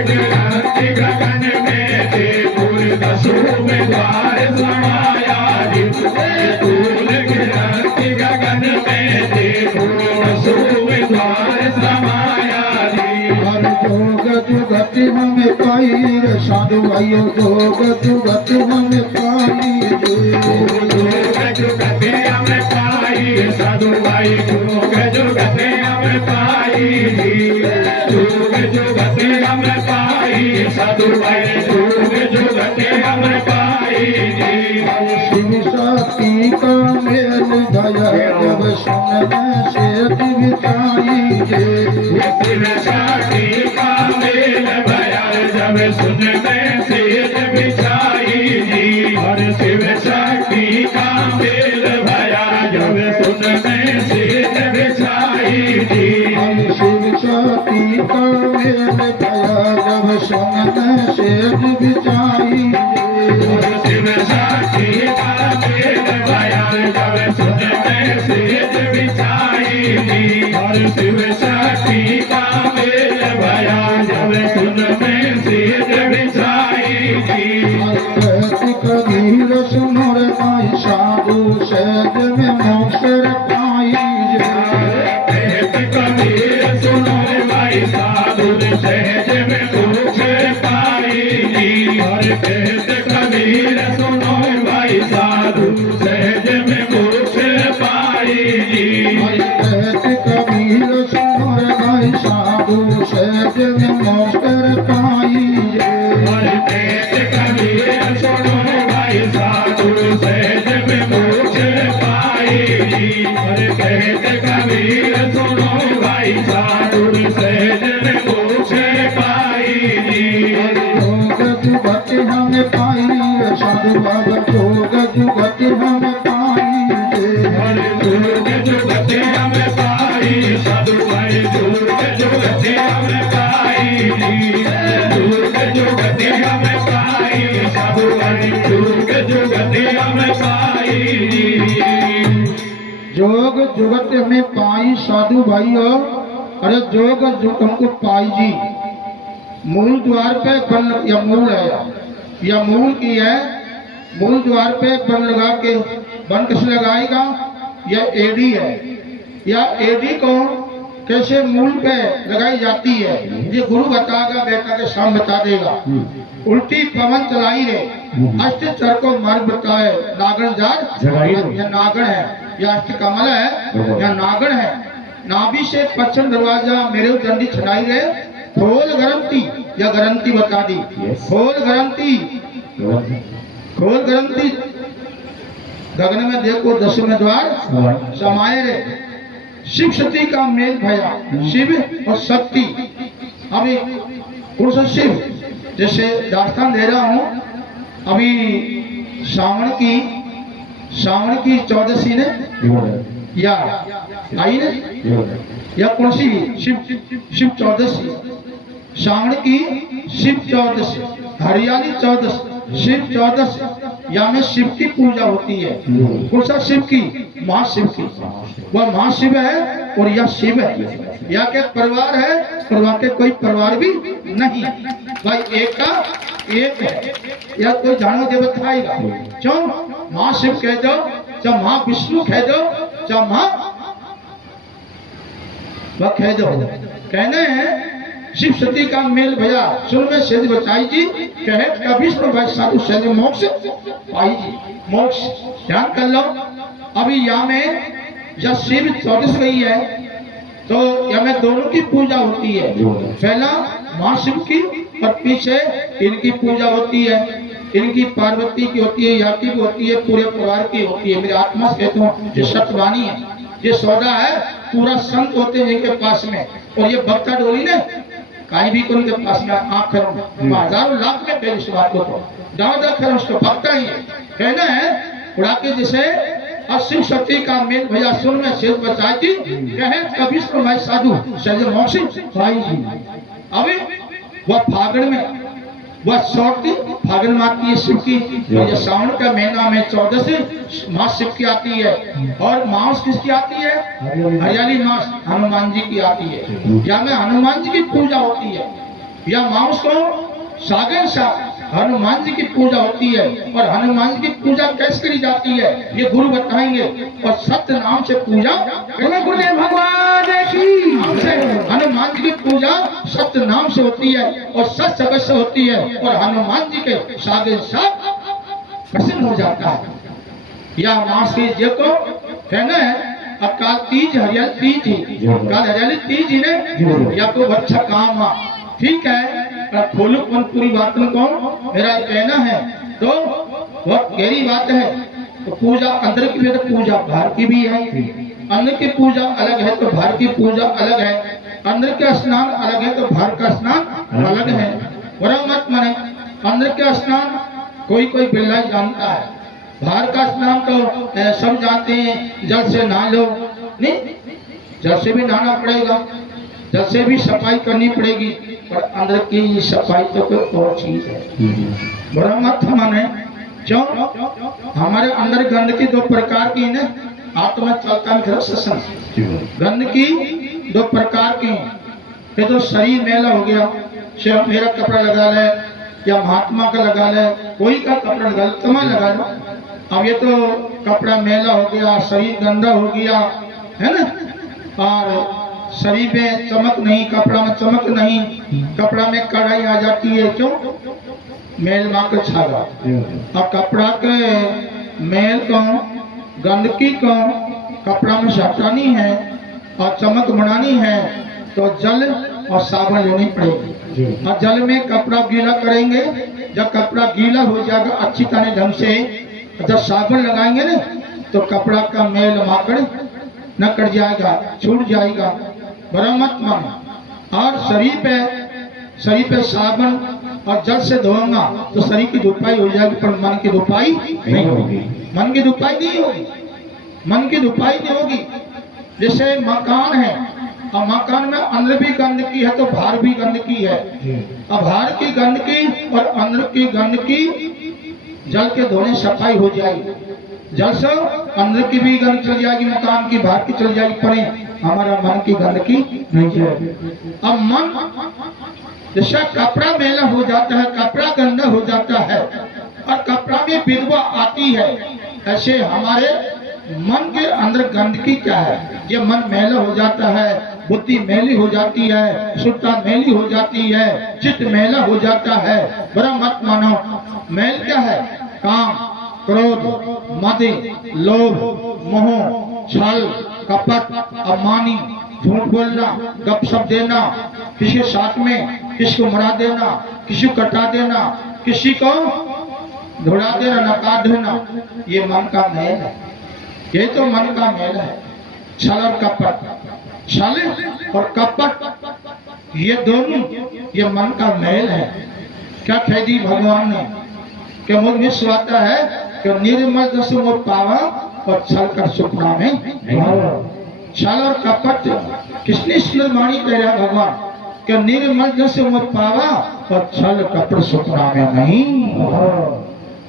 गिराती गगन में थे फूल दसों में द्वार समाया जी फूल गिराती गगन में थे फूल दसों में द्वार समाया जी हर जोग जुगति हमें पाई रे साधु भाइयों जोग जुगति हमें पाई जोग जुगते हमें पाई साधु भाई जोग जुगते हमें पाई जोग जुगते हमें पाई साधु भाई जोग जुगते हमें पाई शिव शक्ति का मेल भय जब सुन से बिताई शिव शक्ति का मेल भया जब सुन में सेज बिछाई जी और शिव शक्ति का मेल भया जब सुन में सेज बिछाई जी शिव शक्ति का मेल भय जब सुन से बिताई और शिव शक्ति का मेल भया जब सुन में सेज बिछाई जी और शिव शक्ति का मेल भया जब सुन में सेज बिछाई जी कबीर सुनर पाई साधु सहज में मोक्ष पाई कहते कबीर सुनो भाई साधु सहज में मोक्ष पाई जी कहते कबीर सुनो भाई साधु सहज में मोक्ष पाई और कहते कबीर सुनो भाई साधु सहज में मोक्ष पाई जी और कहते कबीर सुनो भाई साधु सहज में मोक्ष पाई जी जुगत हम पाई साधु बाबा जोग जुगत हम पाई और जोग जुगत हम पाई साधु भाई जोग जुगत हम पाई जी जोग जुगत हम पाई साधु भाई जोग जुगत हम पाई जी जोग जुगत में पाई साधु भाइयों। अरे जोग जुगत हमको पाई जी मूल द्वार पे बन या मूल है या मूल की है मूल द्वार पे बन लगा के बन कैसे लगाएगा या एडी है या एडी को कैसे मूल पे लगाई जाती है ये गुरु बताएगा बेटा के सामने बता देगा। उल्टी पवन चलाई रे अष्ट चर को मार्ग बताए नागण जार या नागण है या अष्ट कमल है या नागण है। नाभि से पश्चिम दरवाजा मेरे दंडी छड़ाई रे खोल गरंती या गरंती बता दी खोल गरंती गगन में देखो दसवें द्वार समाये रे शिव शक्ति का मेल भया शिव और शक्ति। अभी पुरुष शिव जैसे दास्तान दे रहा हूँ अभी श्रावण की 14वीं ने या आई ने या कौन सी शिव 14वीं श्रावण की शिव 14वीं हरियाली 14 शिव 14 या में शिव की पूजा होती है। कौन सा शिव की महाशिव की वह महाशिव है और यह शिव है या के परिवार है परिवार के कोई परिवार भी नहीं भाई एक का एक है या कोई जानो के बताएगा क्यों महाशिव कह दो चाहे महाविष्णु कह दो चाहे महा वह कह दो कहने हैं शिव सती का मेल भैया सुन में सेज बचाई जी कहे का विष्णु भाई साधु सेज मोक्ष पाई जी मोक्ष ध्यान कर लो। अभी यहाँ में जब शिव 24 गई है तो यहाँ में दोनों की पूजा होती है पहला महाशिव की और पीछे इनकी पूजा होती है इनकी पार्वती की होती है या की भी होती है पूरे परिवार की होती है। मेरी आत्मा से कहता हूँ ये सत्यवाणी है ये सौदा है पूरा संत होते हैं इनके पास में और ये भक्ता डोली ने कहीं भी उनके पास में आँख करो हजारों लाख में पहले इस बात को तो दादा खर उसको भक्ता ही है कहना है उड़ा के जैसे शिव शक्ति का मेल भैया सुन में शेष बचाई थी कहे कभी भाई साधु सज मोक्ष भाई जी। अभी वह फागण में वह सौती फागण माह की शिव की ये सावन का महीना में 14 से माह शिव की आती है और मास किसकी आती है हरियाली मास हनुमान जी की आती है या में हनुमान जी की पूजा होती है या मास को सागर सा हनुमान जी की पूजा होती है और हनुमान जी की पूजा कैसे करी जाती है ये गुरु बताएंगे और सत्य नाम से पूजा भगवान की हनुमान जी की पूजा सत्य नाम से होती है और सत्य जगत से होती है और हनुमान जी के सागे सब प्रसन्न हो जाता है। या मास की जे को कहना है अकाल तीज हरियाली तीज काल हरियाली तीज ही ने या तो अच्छा काम हुआ ठीक है खोलू पूरी बात को मेरा कहना है तो बहुत गहरी बात है। तो पूजा अंदर की भी तो पूजा बाहर की भी है अंदर की पूजा अलग है तो बाहर की पूजा अलग है अंदर का स्नान अलग है तो बाहर का स्नान अलग है। बड़ा मत माने अंदर का स्नान कोई कोई बिल्ला जानता है बाहर का स्नान तो सब जानते हैं जल से नहा लो नहीं जल से भी नहाना पड़ेगा जल से भी सफाई करनी पड़ेगी पर अंदर की सफाई तो कोई और चीज है। बड़ा मत माने क्यों हमारे अंदर गंदगी 2 प्रकार की है आत्मा चलता है सत्संग गंदगी 2 प्रकार की है तो शरीर मैला हो गया मेरा कपड़ा लगा ले या महात्मा का लगा ले कोई का कपड़ा लगा ले लगा लो अब ये तो कपड़ा मैला हो गया शरीर गंदा हो गया है ना और शरीर में चमक नहीं कपड़ा में चमक नहीं कपड़ा में कढ़ाई आ जाती है क्यों मेल माकर छागा और कपड़ा के मेल को गंदगी को कपड़ा में हटानी है और चमक बनानी है तो जल और साबुन लेनी पड़ेगी। और जल में कपड़ा गीला करेंगे, जब कपड़ा गीला हो जाएगा अच्छी तरह ढंग से, जब साबुन लगाएंगे ना तो कपड़ा का मेल माकड़ न कट जाएगा, छूट जाएगा। बड़ा मत मानो। और शरीर पे साबुन और जल से धोऊंगा तो शरीर की धुपाई हो जाएगी, पर मन की धुपाई नहीं होगी। मन की धुपाई नहीं होगी, मन की धुपाई नहीं होगी। जैसे मकान है और मकान में अंदर भी गंदगी है तो बाहर भी गंदगी है। अब बाहर की गंदगी और अंदर की गंदगी जल के धोने सफाई हो जाएगी। जल से अंदर की भी गंदगी चल जाएगी, मकान की बाहर की चल जाएगी, पर हमारा मन की गंदगी नहीं जाएगी। अब मन जैसा कपड़ा मैला हो जाता है, कपड़ा गंदा हो जाता है और कपड़ा में विधवा आती है, ऐसे हमारे मन के अंदर गंदगी क्या है? ये मन मैला हो जाता है, बुद्धि मैली हो जाती है, शुद्धता मैली हो जाती है, चित्त मैला हो जाता है। बड़ा मत मानो। मैल क्या है? काम, क्रोध, मद, लोभ, मोह, छल, कपट, अमानी, झूठ बोलना, गपशप देना, किसी के साथ में किसी को मरा देना, किसी को कटा देना, किसी को धुड़ा देना, नकार देना, ये मन का मैल है। ये तो मन का मेल है। छल और कपट, छल और कपट ये दोनों ये मन का मेल है। क्या कह दी भगवान ने कि मुझ विश्व आता है कि निर्मल दस मोर पावा और छल कर सुख नामे। छल और कपट किसने निर्माणी कह रहा भगवान कि निर्मल दस मोर पावा और छल कपट सुख नामे नहीं।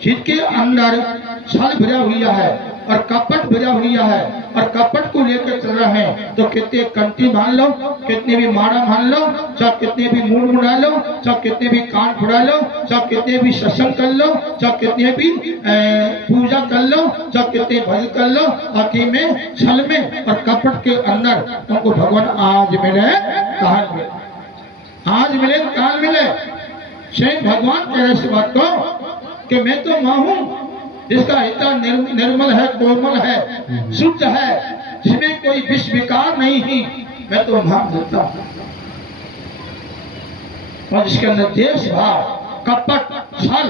जिसके अंदर छल भरा हुआ है और कपट भरा हुआ है और कपट को लेकर चल रहे हैं तो कितने कंठी मान लो, कितने भी मारा मान लो, चाहे कितने भी मुंह मुड़ा लो, चाहे कितने भी कान फुड़ा लो, चाहे कितने भी सत्संग कर लो, चाहे कितने भी पूजा कर लो, चाहे कितने भजन कर लो, आखिर में छल में और कपट के अंदर तुमको भगवान आज मिले कहां मिले, आज मिले कहां मिले। स्वयं भगवान कह रहे इस बात को कि मैं तो मां हूं जिसका हिता निर्मल है, कोमल है, शुद्ध है, जिसमें कोई विष विकार नहीं है। मैं तो मां देता हूं और जिसके अंदर देश भाव, कपट, छल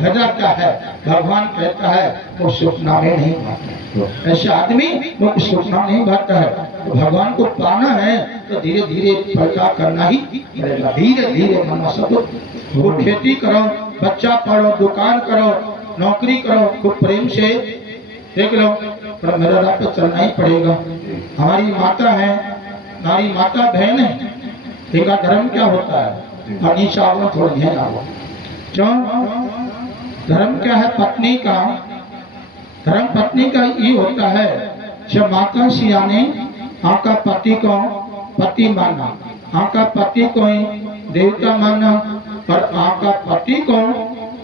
भरा क्या है, भगवान कहता है वो सुखना में नहीं भाता। ऐसे आदमी वो सुखना नहीं भाता है। तो भगवान को पाना है तो धीरे धीरे प्रचार करना ही पड़ेगा। धीरे धीरे मना सब वो खेती करो, बच्चा पढ़ो, दुकान करो, नौकरी करो, खूब प्रेम से देख लो, पर मेरा राह पे चलना ही पड़ेगा। हमारी माता है, हमारी माता बहन है, इनका धर्म क्या होता है? और नीचा आओ थोड़ा ध्यान आओ। क्यों? धर्म क्या है? पत्नी का धर्म पत्नी का ये होता है जब माता सिया ने आका पति को पति माना, आका पति को देवता माना और आका पति को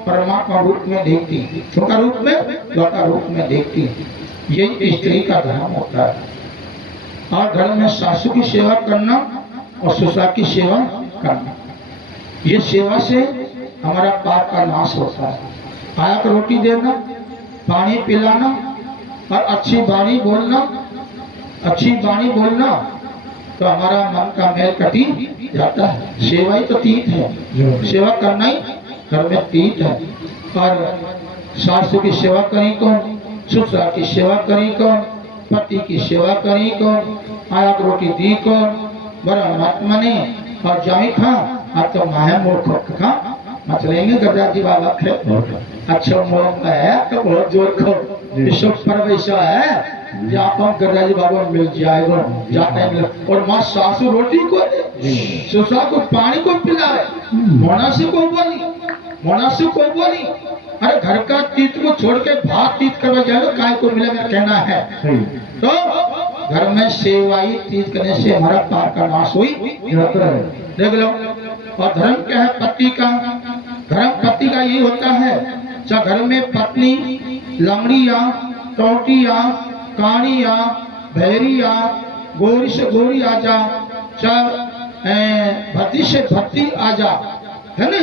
परमात्मा रूप में देखती, छोटा रूप में बड़ा रूप में देखती। ये स्त्री का धर्म होता है। और घर में सासू की सेवा करना और ससुर की सेवा करना, ये सेवा से हमारा पाप का नाश होता है। आया को रोटी देना, पानी पिलाना और अच्छी वाणी बोलना, अच्छी वाणी बोलना तो हमारा मन का मैल कटी जाता है। सेवा ही तो तीत है, सेवा करना ही घर में तीत है। और सासू की सेवा करी कौन, ससुर की सेवा करी कौन, पति की सेवा करी कौन, आया को रोटी दी कौन, बड़ा महात्मा ने और जाई खा आप तो माया मूर्ख खा मत लेंगे। गजा जी बाबा खे अच्छा मोह है तो बहुत जोर खो, विश्व पर वैसा है जहाँ गजा जी बाबा मिल जाएगा जाता मिले। और माँ सासू रोटी को ससुर को पानी को पिलाए, मोनासी को बोली, मोनासी को बोली अरे घर का तीत को छोड़ के भात तीत करवा जाएगा काय को मिलेगा कहना है। तो घर में सेवाई तीत करने से हमारा पाप का नाश हुई देख लो। और धर्म क्या है? पति का धर्म पति का ये होता है चाहे घर में पत्नी लंगड़िया, टोटिया, कानिया, भैरिया, गोरी से गोरी आ जा, चाहे भत्ती से भत्ती आ जा, है ना,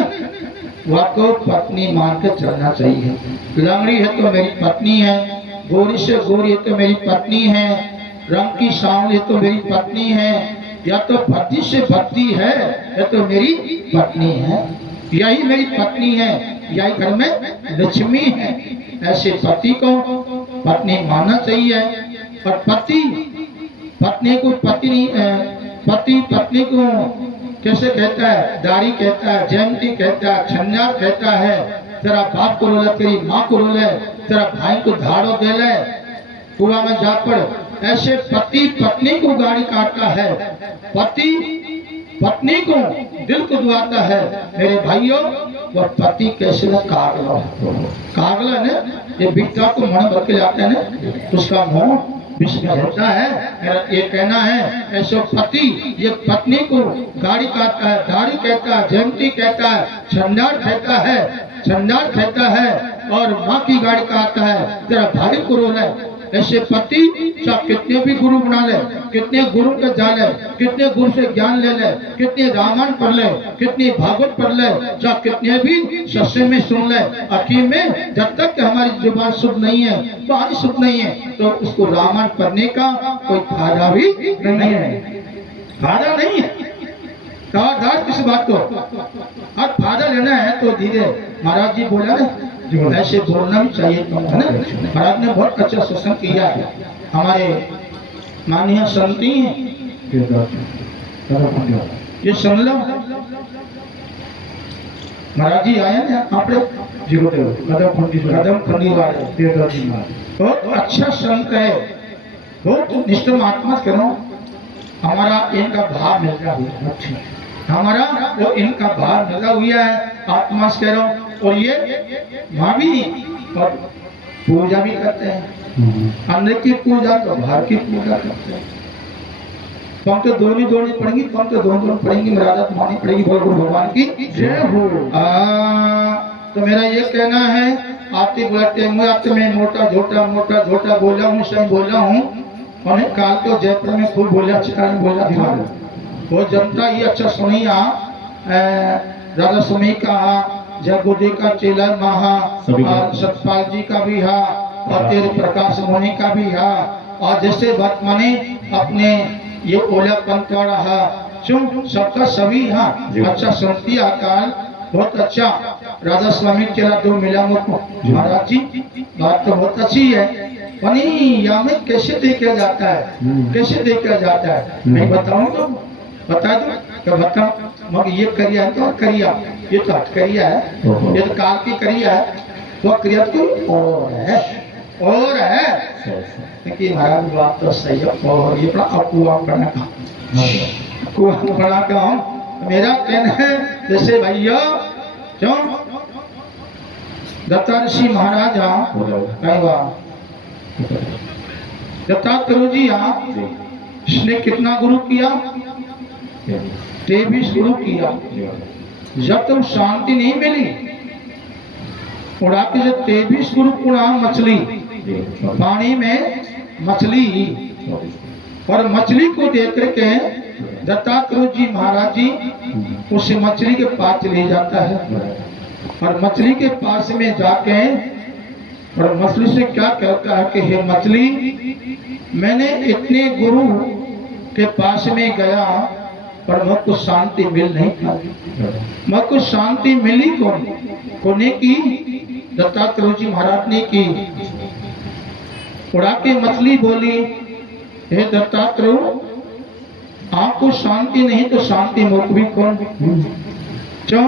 वो आपको पत्नी मान के चलना चाहिए। लंगड़ी है तो मेरी पत्नी है, गोरी से गोरी है तो मेरी पत्नी है, रंग की सांवली है तो मेरी पत्नी है, या तो भद्दी से भद्दी है या तो मेरी पत्नी है, यही मेरी पत्नी है, यही घर में लक्ष्मी है। ऐसे पति को पत्नी मानना चाहिए। और पति पत्नी को पत्नी पति पत्नी को कैसे कहता है? दारी कहता है, जयंती कहता है, छन्ना कहता है, तेरा बाप को रोले, तेरी माँ को रोले, तेरा भाई को धाड़ो दे ले, कुआं में जा पड़। ऐसे पति पत्नी को गाड़ी काटता है, पति पत्नी को दिल को दुआता है। मेरे भाइयों, वह पति कैसे न कागला, कागला ने ये बिट्टा को मन भर के जाते हैं ना, उसका मुंह विश्व होता है। मेरा ये कहना है, ऐसे पति ये पत्नी को गाड़ी काटता है, दाढ़ी कहता है, जयंती कहता है, छंडार कहता है, छंडार कहता है, और माँ की गाड़ी काटता है, तेरा भाई को रोले। ऐसे पति चाहे कितने भी गुरु बना ले, कितने गुरु के जा ले, कितने गुरु से ज्ञान ले ले, कितने रामायण पढ़ ले, कितनी भागवत पढ़ ले, चाहे कितने भी सत्संग में सुन ले, आखिर में जब तक हमारी जुबान शुद्ध नहीं है, वाणी शुद्ध नहीं है, तो उसको रामायण पढ़ने का कोई फायदा भी नहीं है, फायदा नहीं है। दार किस बात को और फायदा लेना है तो धीरे। महाराज जी बोला ना, ऐसे बोलना भी चाहिए तो, है ना। महाराज ने बहुत अच्छा सत्संग किया है, हमारे माननीय संती हैं, ये सुन लो। महाराज जी आए ना आप कदम खंडी वाले, बहुत अच्छा संत है, बहुत निष्ठ महात्मा करो। हमारा इनका भाव मिल रहा है, हमारा वो इनका भाव मिला हुआ है, आत्मा से कह रहा हूँ। और ये भाभी और पूजा भी करते हैं, अंदर की पूजा तो बाहर की पूजा करते हैं। तो हम तो दोनों पढ़ेंगी, तो हम तो दोनों पढ़ेंगी, मर्यादा मानी पड़ेगी, बोल गुरु भगवान की जय हो। तो मेरा ये कहना है, आते बुलाते मैं आपसे मैं मोटा झोटा बोला हूँ, सही बोला हूँ। और काल तो जयपुर में खूब बोला, चिता में बोला था, वो जनता ये अच्छा सुनिया। राजा सुमी का जय गोदे का चेला महा, सतपाल जी का भी है, और तेरे प्रकाश मुनि का भी है। और जैसे बात माने अपने ये ओला पंतवाड़ा है, चुन सबका सभी है अच्छा सुनती अकाल, बहुत अच्छा। राधा स्वामी चला दो मिला मुझको। महाराज जी बात तो बहुत अच्छी है, पनी या में कैसे देखा जाता है, कैसे देखा जाता है, मैं बताऊं तो बता दो क्या बताऊं। मगर ये करिया है तो करिया, ये तो हट करिया है, ये तो काल की करिया है, तो क्रिया तो और है कि महाराज बात तो सही है। और ये बड़ा अकुआ करना का, अकुआ बड़ा का मेरा कहना है। जैसे भैया क्यों दत्तात्रेय महाराज दत्तात्रेय जी इसने कितना गुरु किया? 23 गुरु किया। जब तक शांति नहीं मिली, उड़ा के जब 23 गुरु पुणा मछली पानी में मछली, और मछली को देख करके दत्तात्रेय जी महाराज जी उस मछली के पास ले जाता है, और मछली के पास में जाके और मछली से क्या कहता है कि हे मछली, मैंने इतने गुरु के पास में गया पर मुझको शांति मिल नहीं पाई। मुझको शांति मिली कोने की? दत्तात्रेय जी महाराज ने की। उड़ा के मछली बोली, हे दत्तात्रेय, आपको शांति नहीं तो शांति मुझको भी कौन? क्यों?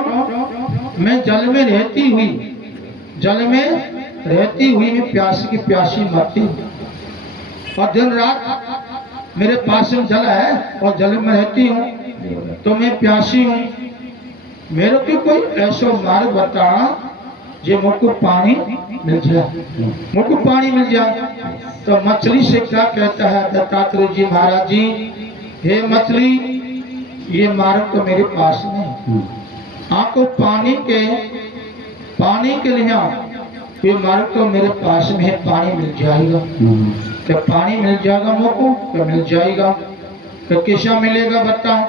मैं जल में रहती हुई मैं प्यासी की प्यासी मरती हूँ, और दिन रात मेरे पास में जल है और जल में रहती हूँ, तो मैं प्यासी हूँ। मेरे को कोई ऐसा मार्ग बता जो मुझको पानी मिल जाए, मुझको पानी मिल जाए। तो मछली से क्या कहता है दत्तात्रेय जी महाराज जी, हे मछली, ये मार्ग तो मेरे पास नहीं, आपको पानी के लिए ये मार्ग तो मेरे पास में है, पानी मिल जाएगा। तो पानी मिल जाएगा मुझको, तो मिल जाएगा। तो कैसा मिलेगा बताओ,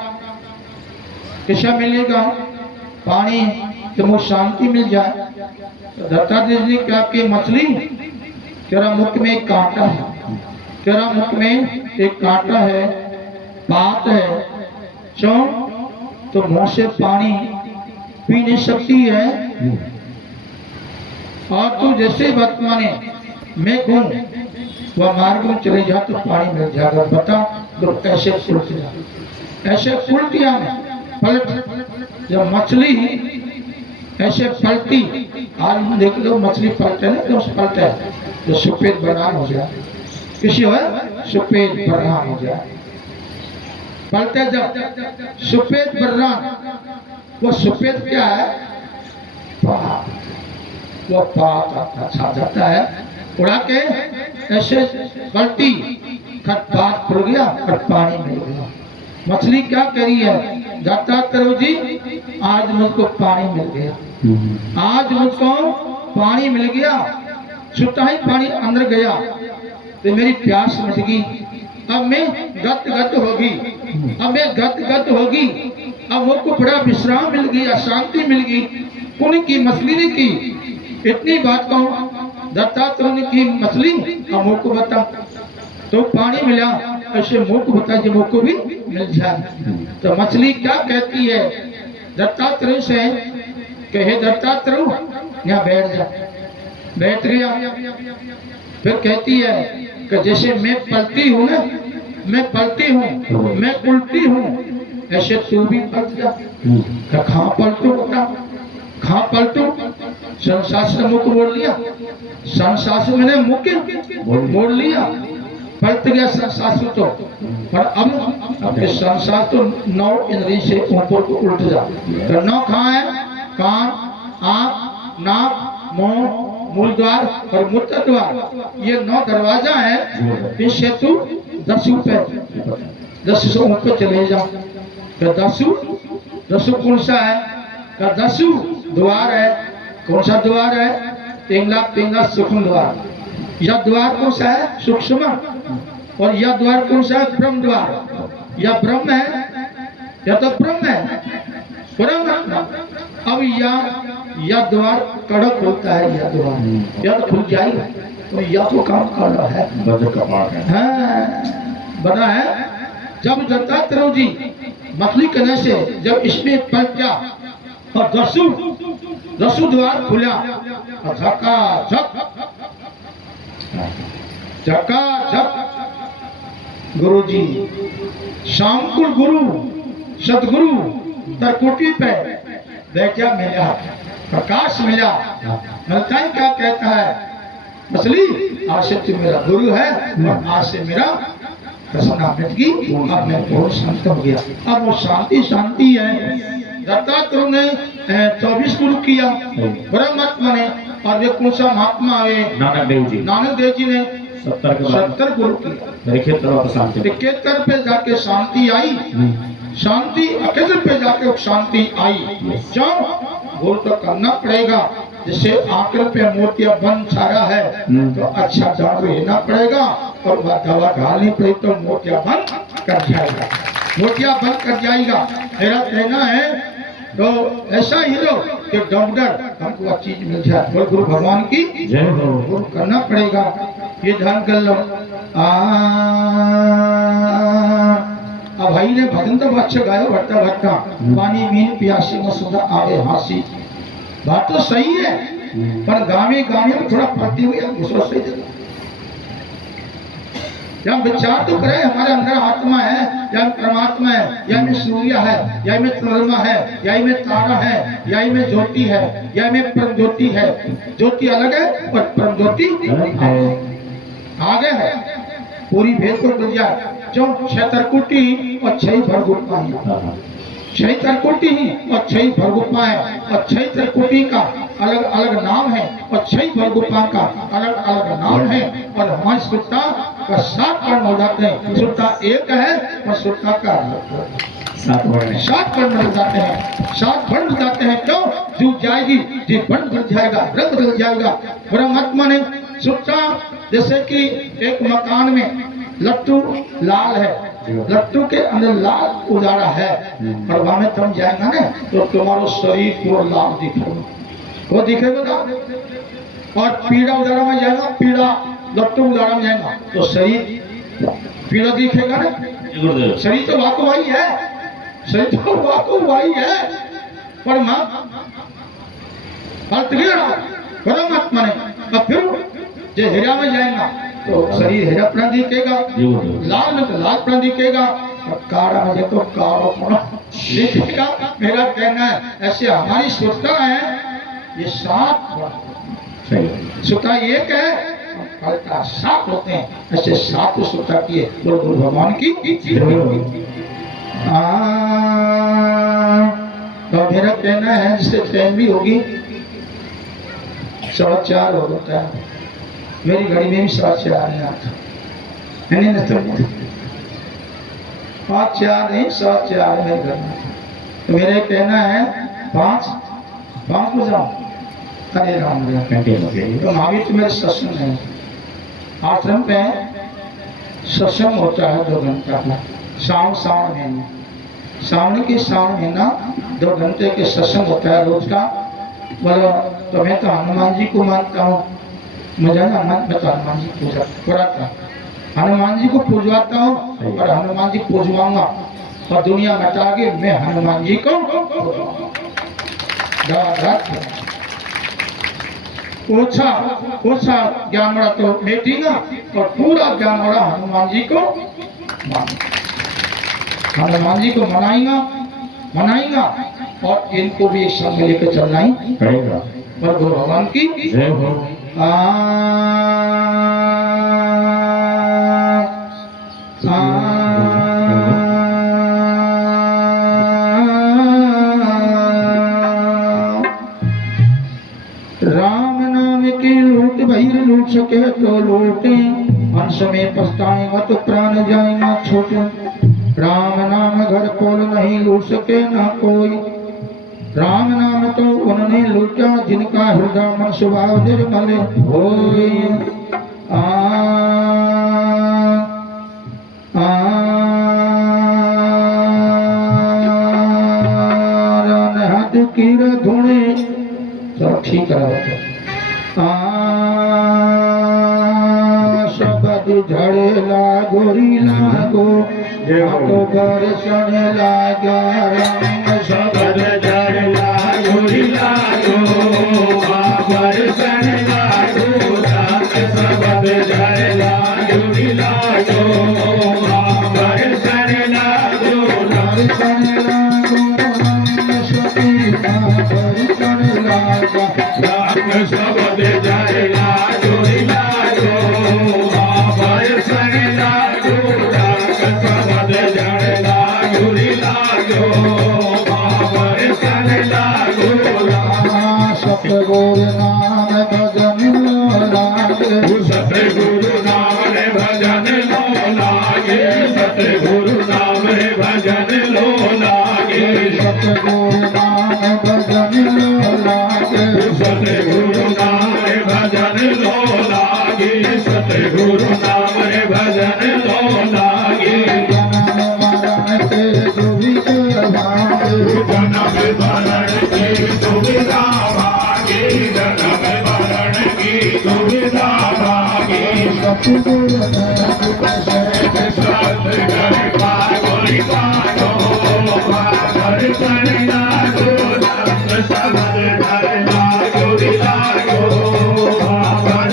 कैसा मिलेगा? पानी तो मुझे शांति मिल जाए। तो दत्तात्रेय जी ने क्या कि मछली तेरा मुख में एक कांटा है, तेरा मुख में एक कांटा है, बात है क्यों तो मुंह से पानी पी नहीं सकती है, और तू जैसे वर्तमान मैं कहूं वह मार्ग में चले जा तो पानी मिल जाएगा। बता तो कैसे उल्ट जा, ऐसे उल्टिया पलट। जब मछली ऐसे पलटी, आज देख लो मछली पलटे ना तो पलटे है जो सफेद बरहान हो जाए, किसी हो सफेद बरहान हो जाए, पलटे जब सफेद बरहान, वो सफेद क्या है, वो पात छा जाता है, उड़ा के ऐसे पलटी, खटपात खुल गया और पानी मिल गया। मछली क्या करी है, दत्तात्रेय जी आज मुझको पानी मिल गया, आज मुझको पानी मिल गया। छुट्टा ही पानी अंदर गया तो मेरी प्यास मिट गई, अब मैं गत होगी, अब मैं गत होगी, अब वो को बड़ा विश्राम मिल गया, शांति मिल गई। पुण्य की मछली ने की, इतनी बात कहूं दत्तात्रेय ने की मछली, अब मुझ को बता तो पानी मिला, ऐसे मुझ को बता जो मुझ को भी मिल जाए। तो मछली क्या कहती है दत्तात्रेय से, कहे दत्तात्रेय यहाँ बैठ जा, बैठ गया। फिर कहती है कि जैसे मैं पलती हूँ ना, मैं पलती हूँ, मैं उल्टी हूँ, ऐसे तू भी पलट जा। कहाँ पलटू बता, कहाँ पलटू, संसास ने मुख मोड़ लिया, संसास मैंने मुख मोड़ लिया, पलट गया संसास तो। पर अब संसास तो 9 इंद्रिय से ऊपर को उल्ट जा। तो 9 कहाँ है, कान, आँख, नाक, मुंह, मूल द्वार और मूत्र द्वार, ये 9 दरवाजा है। इस सेतु 10 से ऊपर चले जाओ। तो 10 कौन सा है, तो 10 द्वार है, कौन सा द्वार है, पिंगला सूक्ष्म द्वार। यह द्वार कौन सा है, सूक्ष्म, और यह द्वार कौन सा है, ब्रह्म द्वार। यह ब्रह्म है, यह तो ब्रह्म है, ब्रह्म। अब यह द्वार कड़क होता है, यह द्वार यह तो खुल जाएगा, तो यह तो काम कर रहा है, बना है। जब दत्तात्रेय जी मछली कहने से जब इसमें पलट गया और 10 द्वार खुला, झका गुरु जी शामकुल गुरु सदगुरु तरकुटी पे बैठा, मिला प्रकाश मिला। मिलता ही क्या कहता है मछली, आज से तू मेरा गुरु है और आज से मेरा प्रसन्ना मिट गई, अब मैं बहुत शांत हो गया। अब वो शांति है। दत्तात्रेय ने 24 गुरु किया ब्रह्मात्मा ने, और वे कौन सा महात्मा है, नानक देव जी ने 70 गुरु किया। इक्केतर पे जाके शांति आई, शांति 71 पे जाके शांति आई। क्यों, गुरु तो करना पड़ेगा। जैसे आंकड़ पे मोतिया बंद छाया है तो अच्छा दारू लेना पड़ेगा, और वह दवा डालनी पड़ेगी तो मोतिया बंद कर जाएगा, मोतिया बंद कर जाएगा। मेरा कहना है तो ऐसा ही लो कि डॉक्टर हमको वह चीज मिल जाए। बोल गुरु भगवान की जय हो। गुरु करना पड़ेगा, ये ध्यान कर लो। अब भाई ने भजन तो अच्छा गायो, भट्टा भट्टा पानी मीन प्यासी मसुदा आवे हासी। बात तो सही है, पर गावे में थोड़ा पड़ती हुई दूसरा सही जगह। या विचार तो करे हमारे अंदर आत्मा है, या परमात्मा है, या में सूर्य है, या में चंद्रमा है, या में तारा है, या में ज्योति है, या में परम ज्योति है। ज्योति अलग है और परम ज्योति आगे है। पूरी भेद को मिल जाए। जो 6 तरकुटी और 6 भरगुप्पा है, 6 तरकुटी ही और 6 भरगुप्पा है, और 6 तरकुटी का अलग अलग नाम है और 6 भरगुप्पा का अलग अलग नाम है। और हमारी सुट्टा का 7 वर्ण हो जाते हैं। सुट्टा एक है और सुट्टा का 7 वर्ण हो जाते हैं, 7 वर्ण हो जाते हैं। क्यों, डूब जाएगी जी, वर्ण बदल जाएगा, रंग बदल जाएगा। परमात्मा ने सुट्टा, जैसे कि एक मकान में लट्टू लाल है, लट्टू के अंदर लाल उजाला है, और वहां में तुम जाएगा ना तो तुम्हारा शरीर पूरा लाल दिखेगा, वो दिखेगा ना। और पीला उजाला में जाएगा, पीला लट्टू उजाला में जाएगा तो शरीर पीला दिखेगा ना। शरीर तो वाको वही है, शरीर तो वाको वही है, पर मां परमात्मा ने अब फिर जो हीरा में जाएगा तो शरीर हीरापना दिखेगा, लाल में तो लालपना दिखेगा, और काला में तो कालापना दिखेगा। मेरा कहना है ऐसे हमारी सुरता है, ये सात सुरता एक है, फलता सात होते हैं, ऐसे सात सुरता की है। तो गुरु भगवान की तो मेरा कहना है जिससे ट्रेन भी होगी 4:15 हो जाता है, मेरी घड़ी में भी 4:15 नहीं आता, नहीं ना तो 5:04 नहीं 4:04 मेरे घर में। तो मेरा कहना है 5 बजाओ, अरे राम तो महावीर मेरे सत्संग है, आश्रम पे सत्संग होता है 2 घंटा का, सावन महीना, सावन महीना 2 घंटे के सत्संग होता है रोज का। बोलो तो मैं तो हनुमान जी को मानता हूँ, मुझे ना मैं तो हनुमान जी पूजा कराता, हनुमान जी को पूजवाता हूँ और हनुमान जी पूजवाऊंगा, और दुनिया बता के मैं हनुमान जी को ओछा ज्ञान वाला तो बैठेगा, और पूरा ज्ञान वाला हनुमान जी को हनुमान जी को मनाएगा, और इनको भी एक संग लेकर चलना ही पड़ेगा। और गुरु भगवान की जय हो। राम नाम की लूट भैर लूट सके तो लूटे, अंश में पछताएगा तो प्राण जाएगा छोटे। राम नाम घर पोल नहीं लूट सके ना कोई, राम नाम तो उन्होंने लूटा जिनका हृदय मन स्वभाव निर्मल होए। हाथ कीर धुणे चलो ठीक है। शब्द झड़ेला गोरी लागो, तो दर्शन लागा रंग शब्द झड़ेला गोरी लागो, दर्शन लागो शब्द झड़ेला गोरी लागो, दर्शन लागो दर्शन लागो सती दर्शन लागा राम शब्द झड़ेला गोरी लागो, दर्शन लागो शब्द झड़ेला गोरी लागो, दर्शन लागो सतगुरु नाम भजन लागे, सतगुरु नाम भजन लो लागे, सतगुरु नाम भजन लो लागे, सतगुरु नाम भजन लो लागे, सतगुरु नाम भजन लो लागे, सतगुरु नाम भजन लो लागे। जन्म मरण के दुविधा भागे, जन्म मरण के दुविधा भागे, जन्म मरण की दुविधा भागे, सतगुरु दर्शन लागो शब्द झड़ेला गोरी लागो,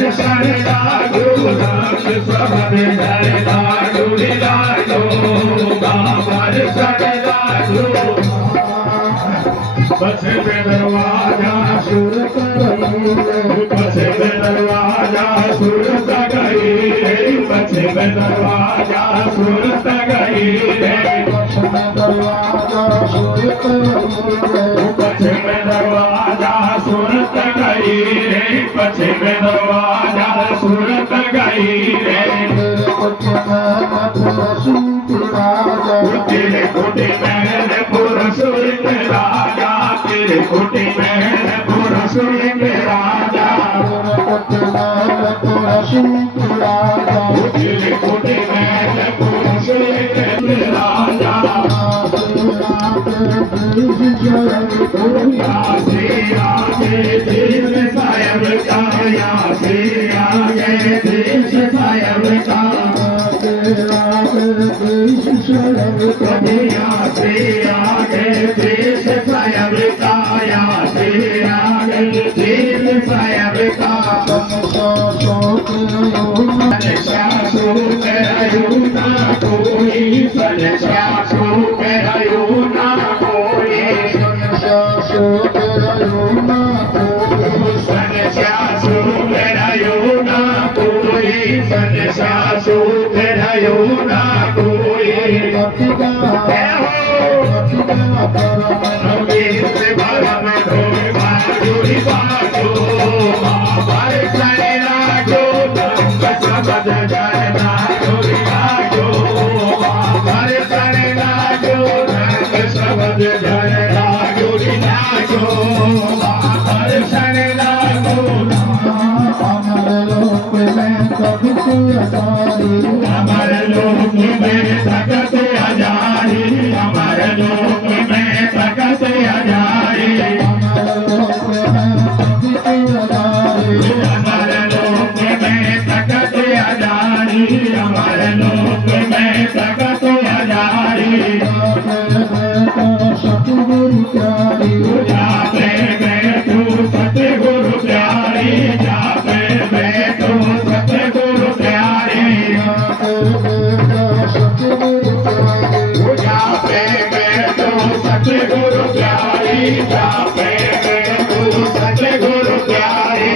दर्शन लागो शब्द झड़ेला गोरी लागो, दर्शन लागो पछे दरवाजा सुर गई, पछे दरवाजा सुर गई, पछे दरवाजा सुर गई, पछे दरवाजा सुर गई, पछे दरवाजा सुर गई, पछे दरवाजा सुर गई, तेरे कोटे महल पुरुष राजा, तेरे कोटे महल पुरुष राजा, तेरे कोटे महल पुरुष से आगे देश साहेब का, यहाँ से आगे देश साहेब का, यहाँ से आगे देश साहेब का, यहाँ से आगे देश साहेब का। शासो करायो ना कोई, शासो करायो ना कोई, शासो करायो ना कोई, शासो करायो ना कोई, शासो करायो ना कोई। हमारे लोग में ताकत आजारी, हमारे लोग में ताकत आजारी, हमारे लोग में ताकत आजारी, हमारे लोग में ताकत आजारी। सतगुरु प्यारी, जाते बैठो सतगुरु प्यारी, जाते बैठो सतगुरु प्यारी, जाते बैठो सतगुरु प्यारी, जाते बैठो सतगुरु प्यारी।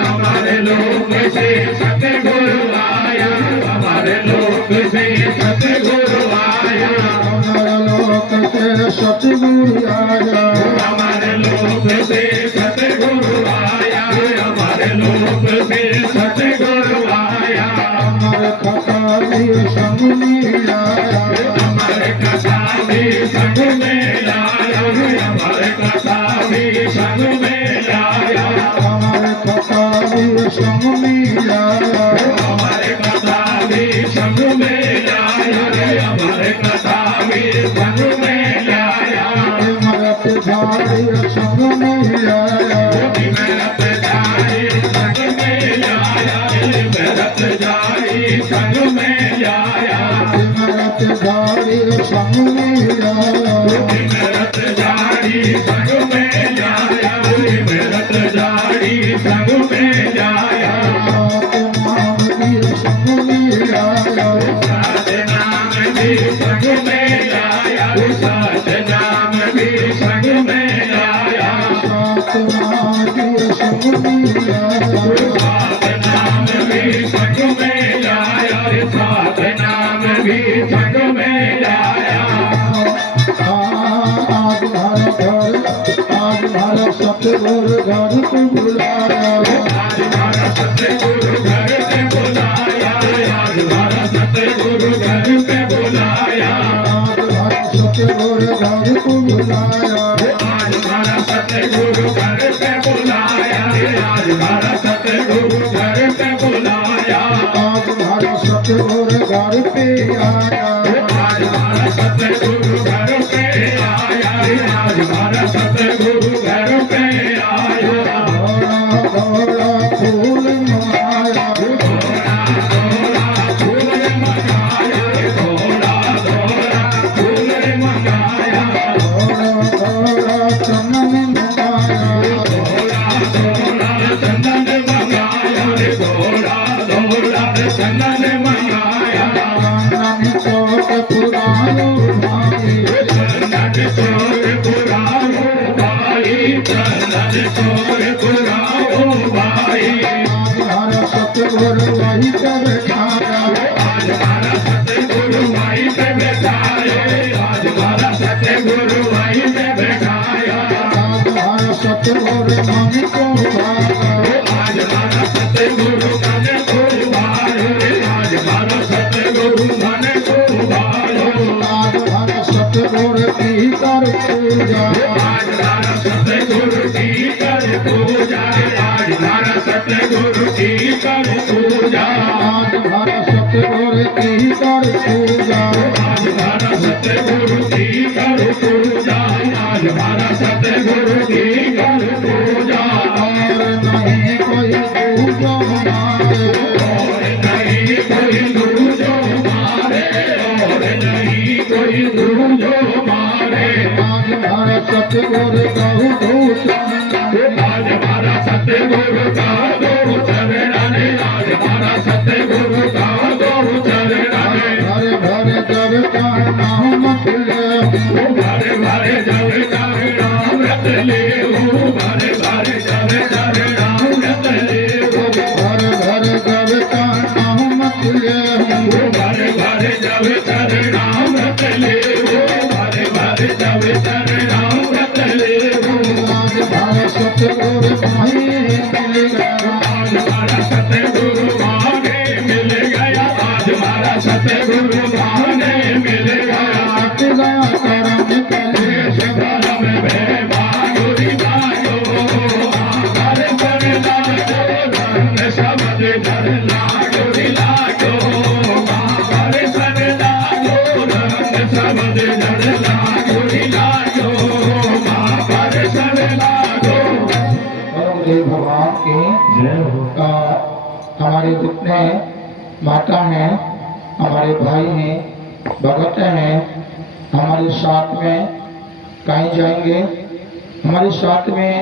हमारे लोग से सतगुरु आया, हमारे लोग से सतगुरु आया, हमारे लोग से सतगुरु आया, हमारे लोग से सतगुरु आया, हमारे लोग से सतगुरु आया। हमारे कथा भी संग में आया, हमारे कथा भी संग में आया, हमारे कथा भी संग में आया, हमारे कथा भी संग में आया, हमारे कथा भी संग में आया, हमारे कथा भी संग में आया। मेरा पिताजी संग में आया, मेरा पिताजी संग में आया, मेरा पिताजी संग में आया, मेरा पिताजी संग में आया, मेरा पिताजी संग में आया, मेरा पिताजी संग में आया। सतनाम भी संग में आया, सतनाम भी संग में आया, सतनाम भी संग में आया, सतनाम भी संग में आया, सतनाम भी संग में आया। आज हमारा सतगुरु घर को बुलाया, आज हमारा सतगुरु घर पे बुलाया, आज हमारा सतगुरु घर पे बुलाया, आज हमारा सतगुरु घर को बुलाया, आज हमारा सतगुरु घर पे बुलाया, आज हमारा सतगुरु घर पे बुलाया, आज हमारा सतगुरु घर पे आया, आज हमारा सतगुरु घर पे आया, आज हमारा सतगुरु घर पे आया। फूल चंदन मंगाया चंदन चौक पुरायो भाई चंदन चोर पुराओ भाई चंदन चोर पुराओ भाई हर सतगुरु वही पे बैठाया आज हमारा सतगुरु वहीं पे बैठाए आज हमारा सतगुरु वहीं पे बैठाया हर सतगुरु मन को भागा आज हमारा सतगुरु मन को भायो आज हमारा सतगुरु मन को भायो आज हर सतगुरु की कर पूजा आज हमारा सतगुरु की कर पूजा आज हमारा सतगुरु की कर पूजा आज हर सतगुरु की कर पूजा आज हमारा सतगुरु की कर पूजा आज हमारा सतगुरु की कर पूजा और नहीं कोई पूजा हमारे और नहीं कोई दूजो मारे और नहीं कोई दूजो मारे आज हर सतगुरु कहु दूषण आज हमारा सतगुरु का दो चरण आज हमारा सतगुरु का दो चरण घर घर जब का नाम खुले भरे भरे जब जब राम रत ले भरे भरे जब जब राम रत ले घर घर जब का नाम खुले भरे भरे जब जब राम रत ले भरे भरे जब जब राम रत ले आज हर सतगुरु माही मिल गया आज हमारा सतगुरु माने मिल गया आज हमारा सतगुरु माने मिल गया कट गया करम कलेश धर्म में बागुरी बागो हर पर लागो रंग शब्द धर लागुरी लागो हर पर लागो रंग शब्द धर लागुरी लागो हर पर लागो परमदेव भगवान की हमारे जितने माता हैं हमारे भाई हैं भगत हैं हमारे साथ में कहीं जाएंगे हमारे साथ में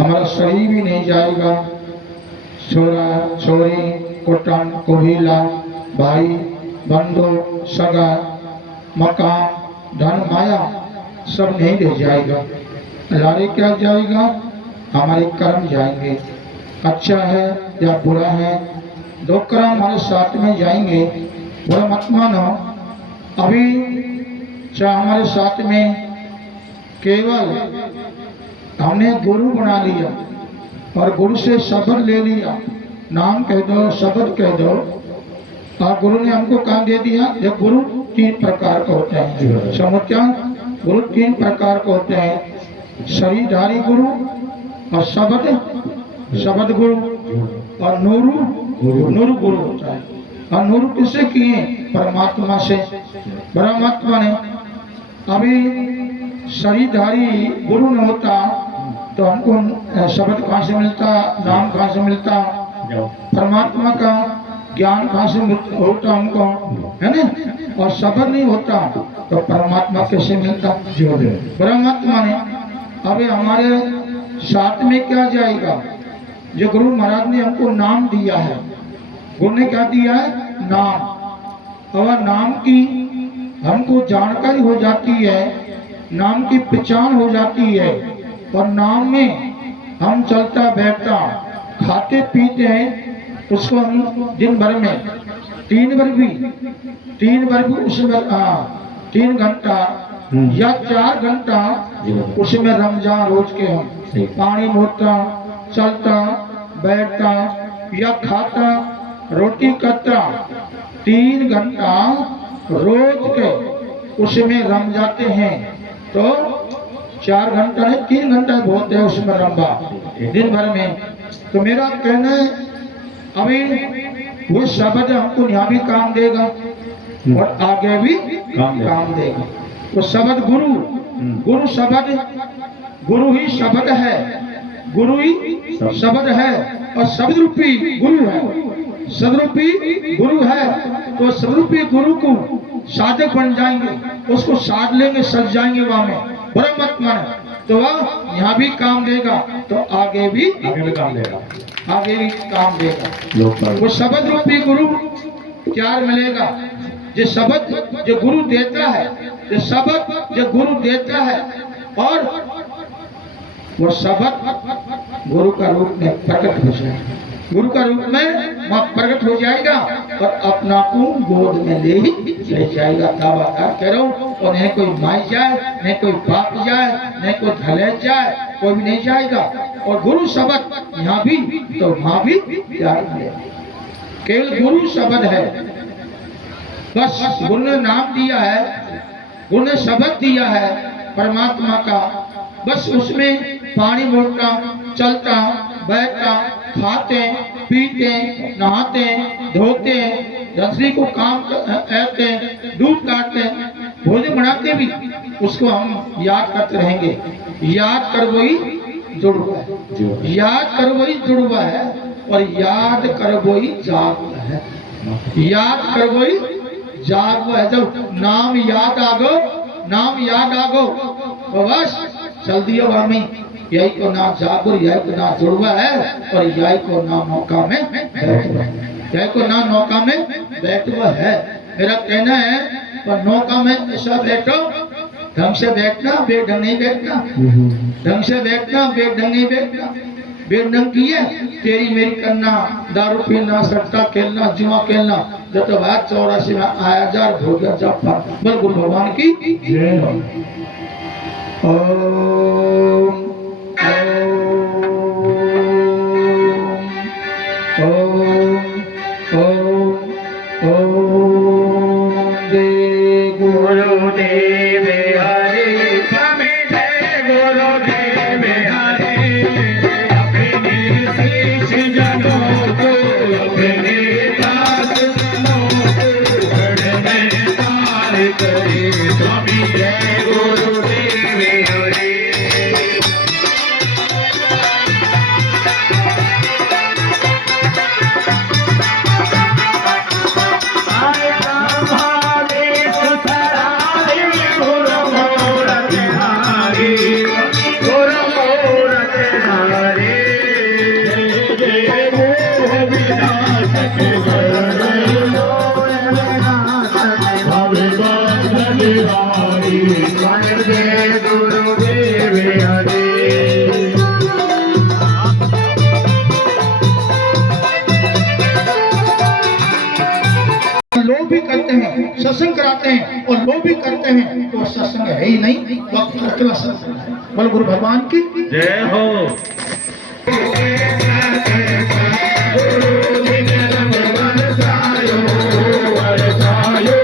हमारा शरीर भी नहीं जाएगा छोरा छोरी कुटुंब कुबीला भाई बंधु सगा मकान धन माया सब नहीं ले जाएगा लारे क्या जाएगा हमारे कर्म जाएंगे अच्छा है या बुरा है दो कर्म हमारे साथ में जाएंगे बुरा मत मानो अभी चाहे हमारे साथ में केवल हमने गुरु बना लिया और गुरु से शब्द ले लिया नाम कह दो शब्द कह दो और गुरु ने हमको काम दे दिया ये गुरु तीन प्रकार के होते हैं समझा गुरु तीन प्रकार के होते हैं शरीरधारी गुरु और शब्द गुरु और नूर गुरु होता है और नूर किससे किए परमात्मा से परमात्मा ने अभी शरीरधारी गुरु न होता तो हमको शब्द कहाँ से मिलता नाम कहाँ से मिलता परमात्मा का ज्ञान कहाँ से होता हमको है ना और शब्द नहीं होता तो परमात्मा कैसे मिलता परमात्मा ने अभी हमारे साथ में क्या जाएगा जो गुरु महाराज ने हमको नाम दिया है गुरु ने क्या दिया है नाम और नाम की हमको जानकारी हो जाती है नाम की पहचान हो जाती है और नाम में हम चलता बैठता खाते पीते हैं उसको हम दिन भर में तीन बार भी उसमें 3 घंटा या 4 घंटा उसमें रमजान रोज के हम पानी मोड़ता चलता बैठता या खाता रोटी करता 3 घंटा रोज के उसमें रम जाते हैं तो 4 घंटा नहीं 3 घंटा बहुत है उसमें रंबा दिन भर में। तो मेरा कहना है अभी वो शब्द हमको यहाँ भी काम देगा और आगे भी काम देगा। तो शब्द गुरु शब्द गुरु ही शब्द है गुरु ही शब्द है और शब्द रूपी गुरु है शब्द रूपी गुरु है। तो शब्द रूपी गुरु को साधक बन जाएंगे उसको साध लेंगे सज जाएंगे वहां में बड़ा मत माने तो वह यहाँ भी काम देगा तो आगे भी काम देगा आगे भी काम देगा। वो शब्द रूपी गुरु प्यार मिलेगा। जो शब्द जो गुरु देता है, जो शब्द जो गुरु देता है, और वो शब्द गुरु का रूप में प्रकट हो जाएगा, गुरु का रूप में वह प्रकट हो जाएगा और अपना को गोद में ले जाएगा। दावादार कह रहा हूँ, और नहीं कोई माई जाए, नहीं कोई बाप जाए, नहीं कोई धले जाए, कोई भी नहीं जाएगा। और गुरु शब्द यहाँ भी तो वहाँ भी प्यार मिलेगा। केवल गुरु शब्द है, बस गुरु ने नाम दिया है, गुरु ने शब्द दिया है परमात्मा का, बस उसमें पानी मोड़ना, चलता, बैठता, खाते, पीते, नहाते, धोते, रसोई को काम करते, दूध काटते, भोजन बनाते भी, उसको हम याद करते रहेंगे। याद कर वही जुड़वा है, याद कर वही जुड़वा है, और याद कर वही जागवा है, याद कर वही जागवा है। जब नाम याद आगो, नाम याद आगो, तो बस चल दियो हमें, यही को नाम जागो, यही को नाम जुड़वा है, और यही को नाम नौका में बैठवा है, यही को नाम नौका में बैठवा है। मेरा कहना है, पर नौका में ऐसा बैठो, ढंग से बैठना, बेढंग नहीं बैठना, ढंग से बैठना, बेढंग नहीं बैठना। बेढंग किए तेरी मेरी करना, दारू पीना, सट्टा खेलना, जुआ खेलना, जब तो बात 84 में आया जा हो गया जब बोल गुरु भगवान की जय हो। ओम ओम ओम ओम जय गुरुदेव हरे, स्वामी जय गुरुदेव हरे, अपने शिष्य जनों को, अपने दास जनों को गढ़ में पार करे। स्वामी जय गुरुदेव हरे। लोग भी करते हैं, सत्संग कराते हैं, और लोग भी करते हैं, तो सत्संग है ही नहीं, वक्त अकेला सत्संग है। बोल गुरु भगवान की जय हो। बरसायो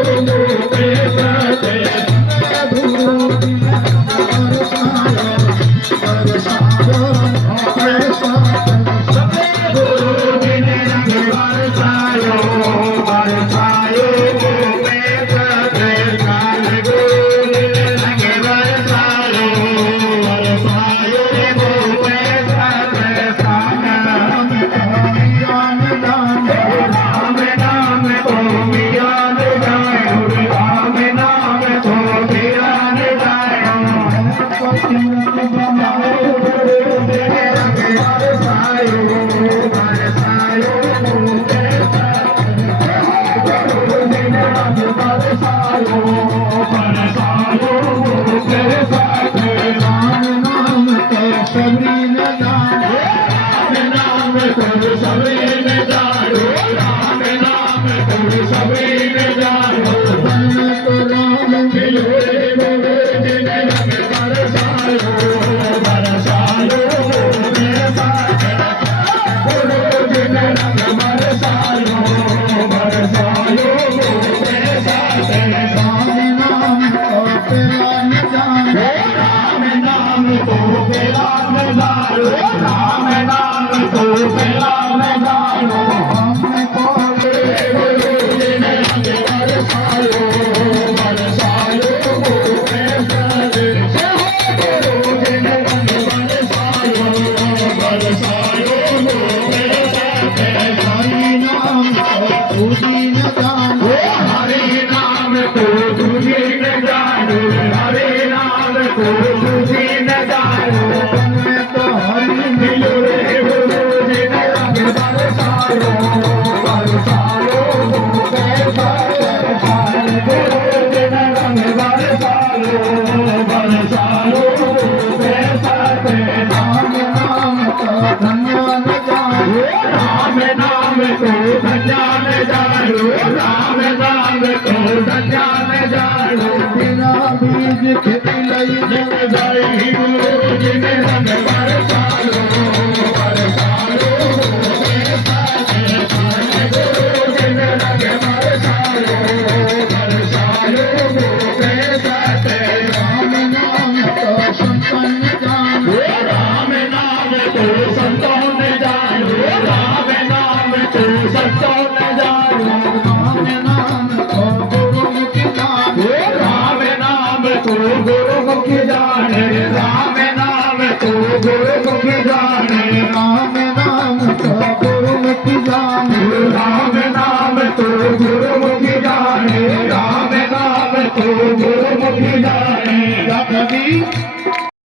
कैसा दरबार गुरु बिन रंग बरसालो बरसालो कैसा नाम नाम तो धन्य न जानो राम नाम को धन्य न जानो राम नाम को धन्य न जानो बिना बीज खेती लई जिन जाई गुरु जिन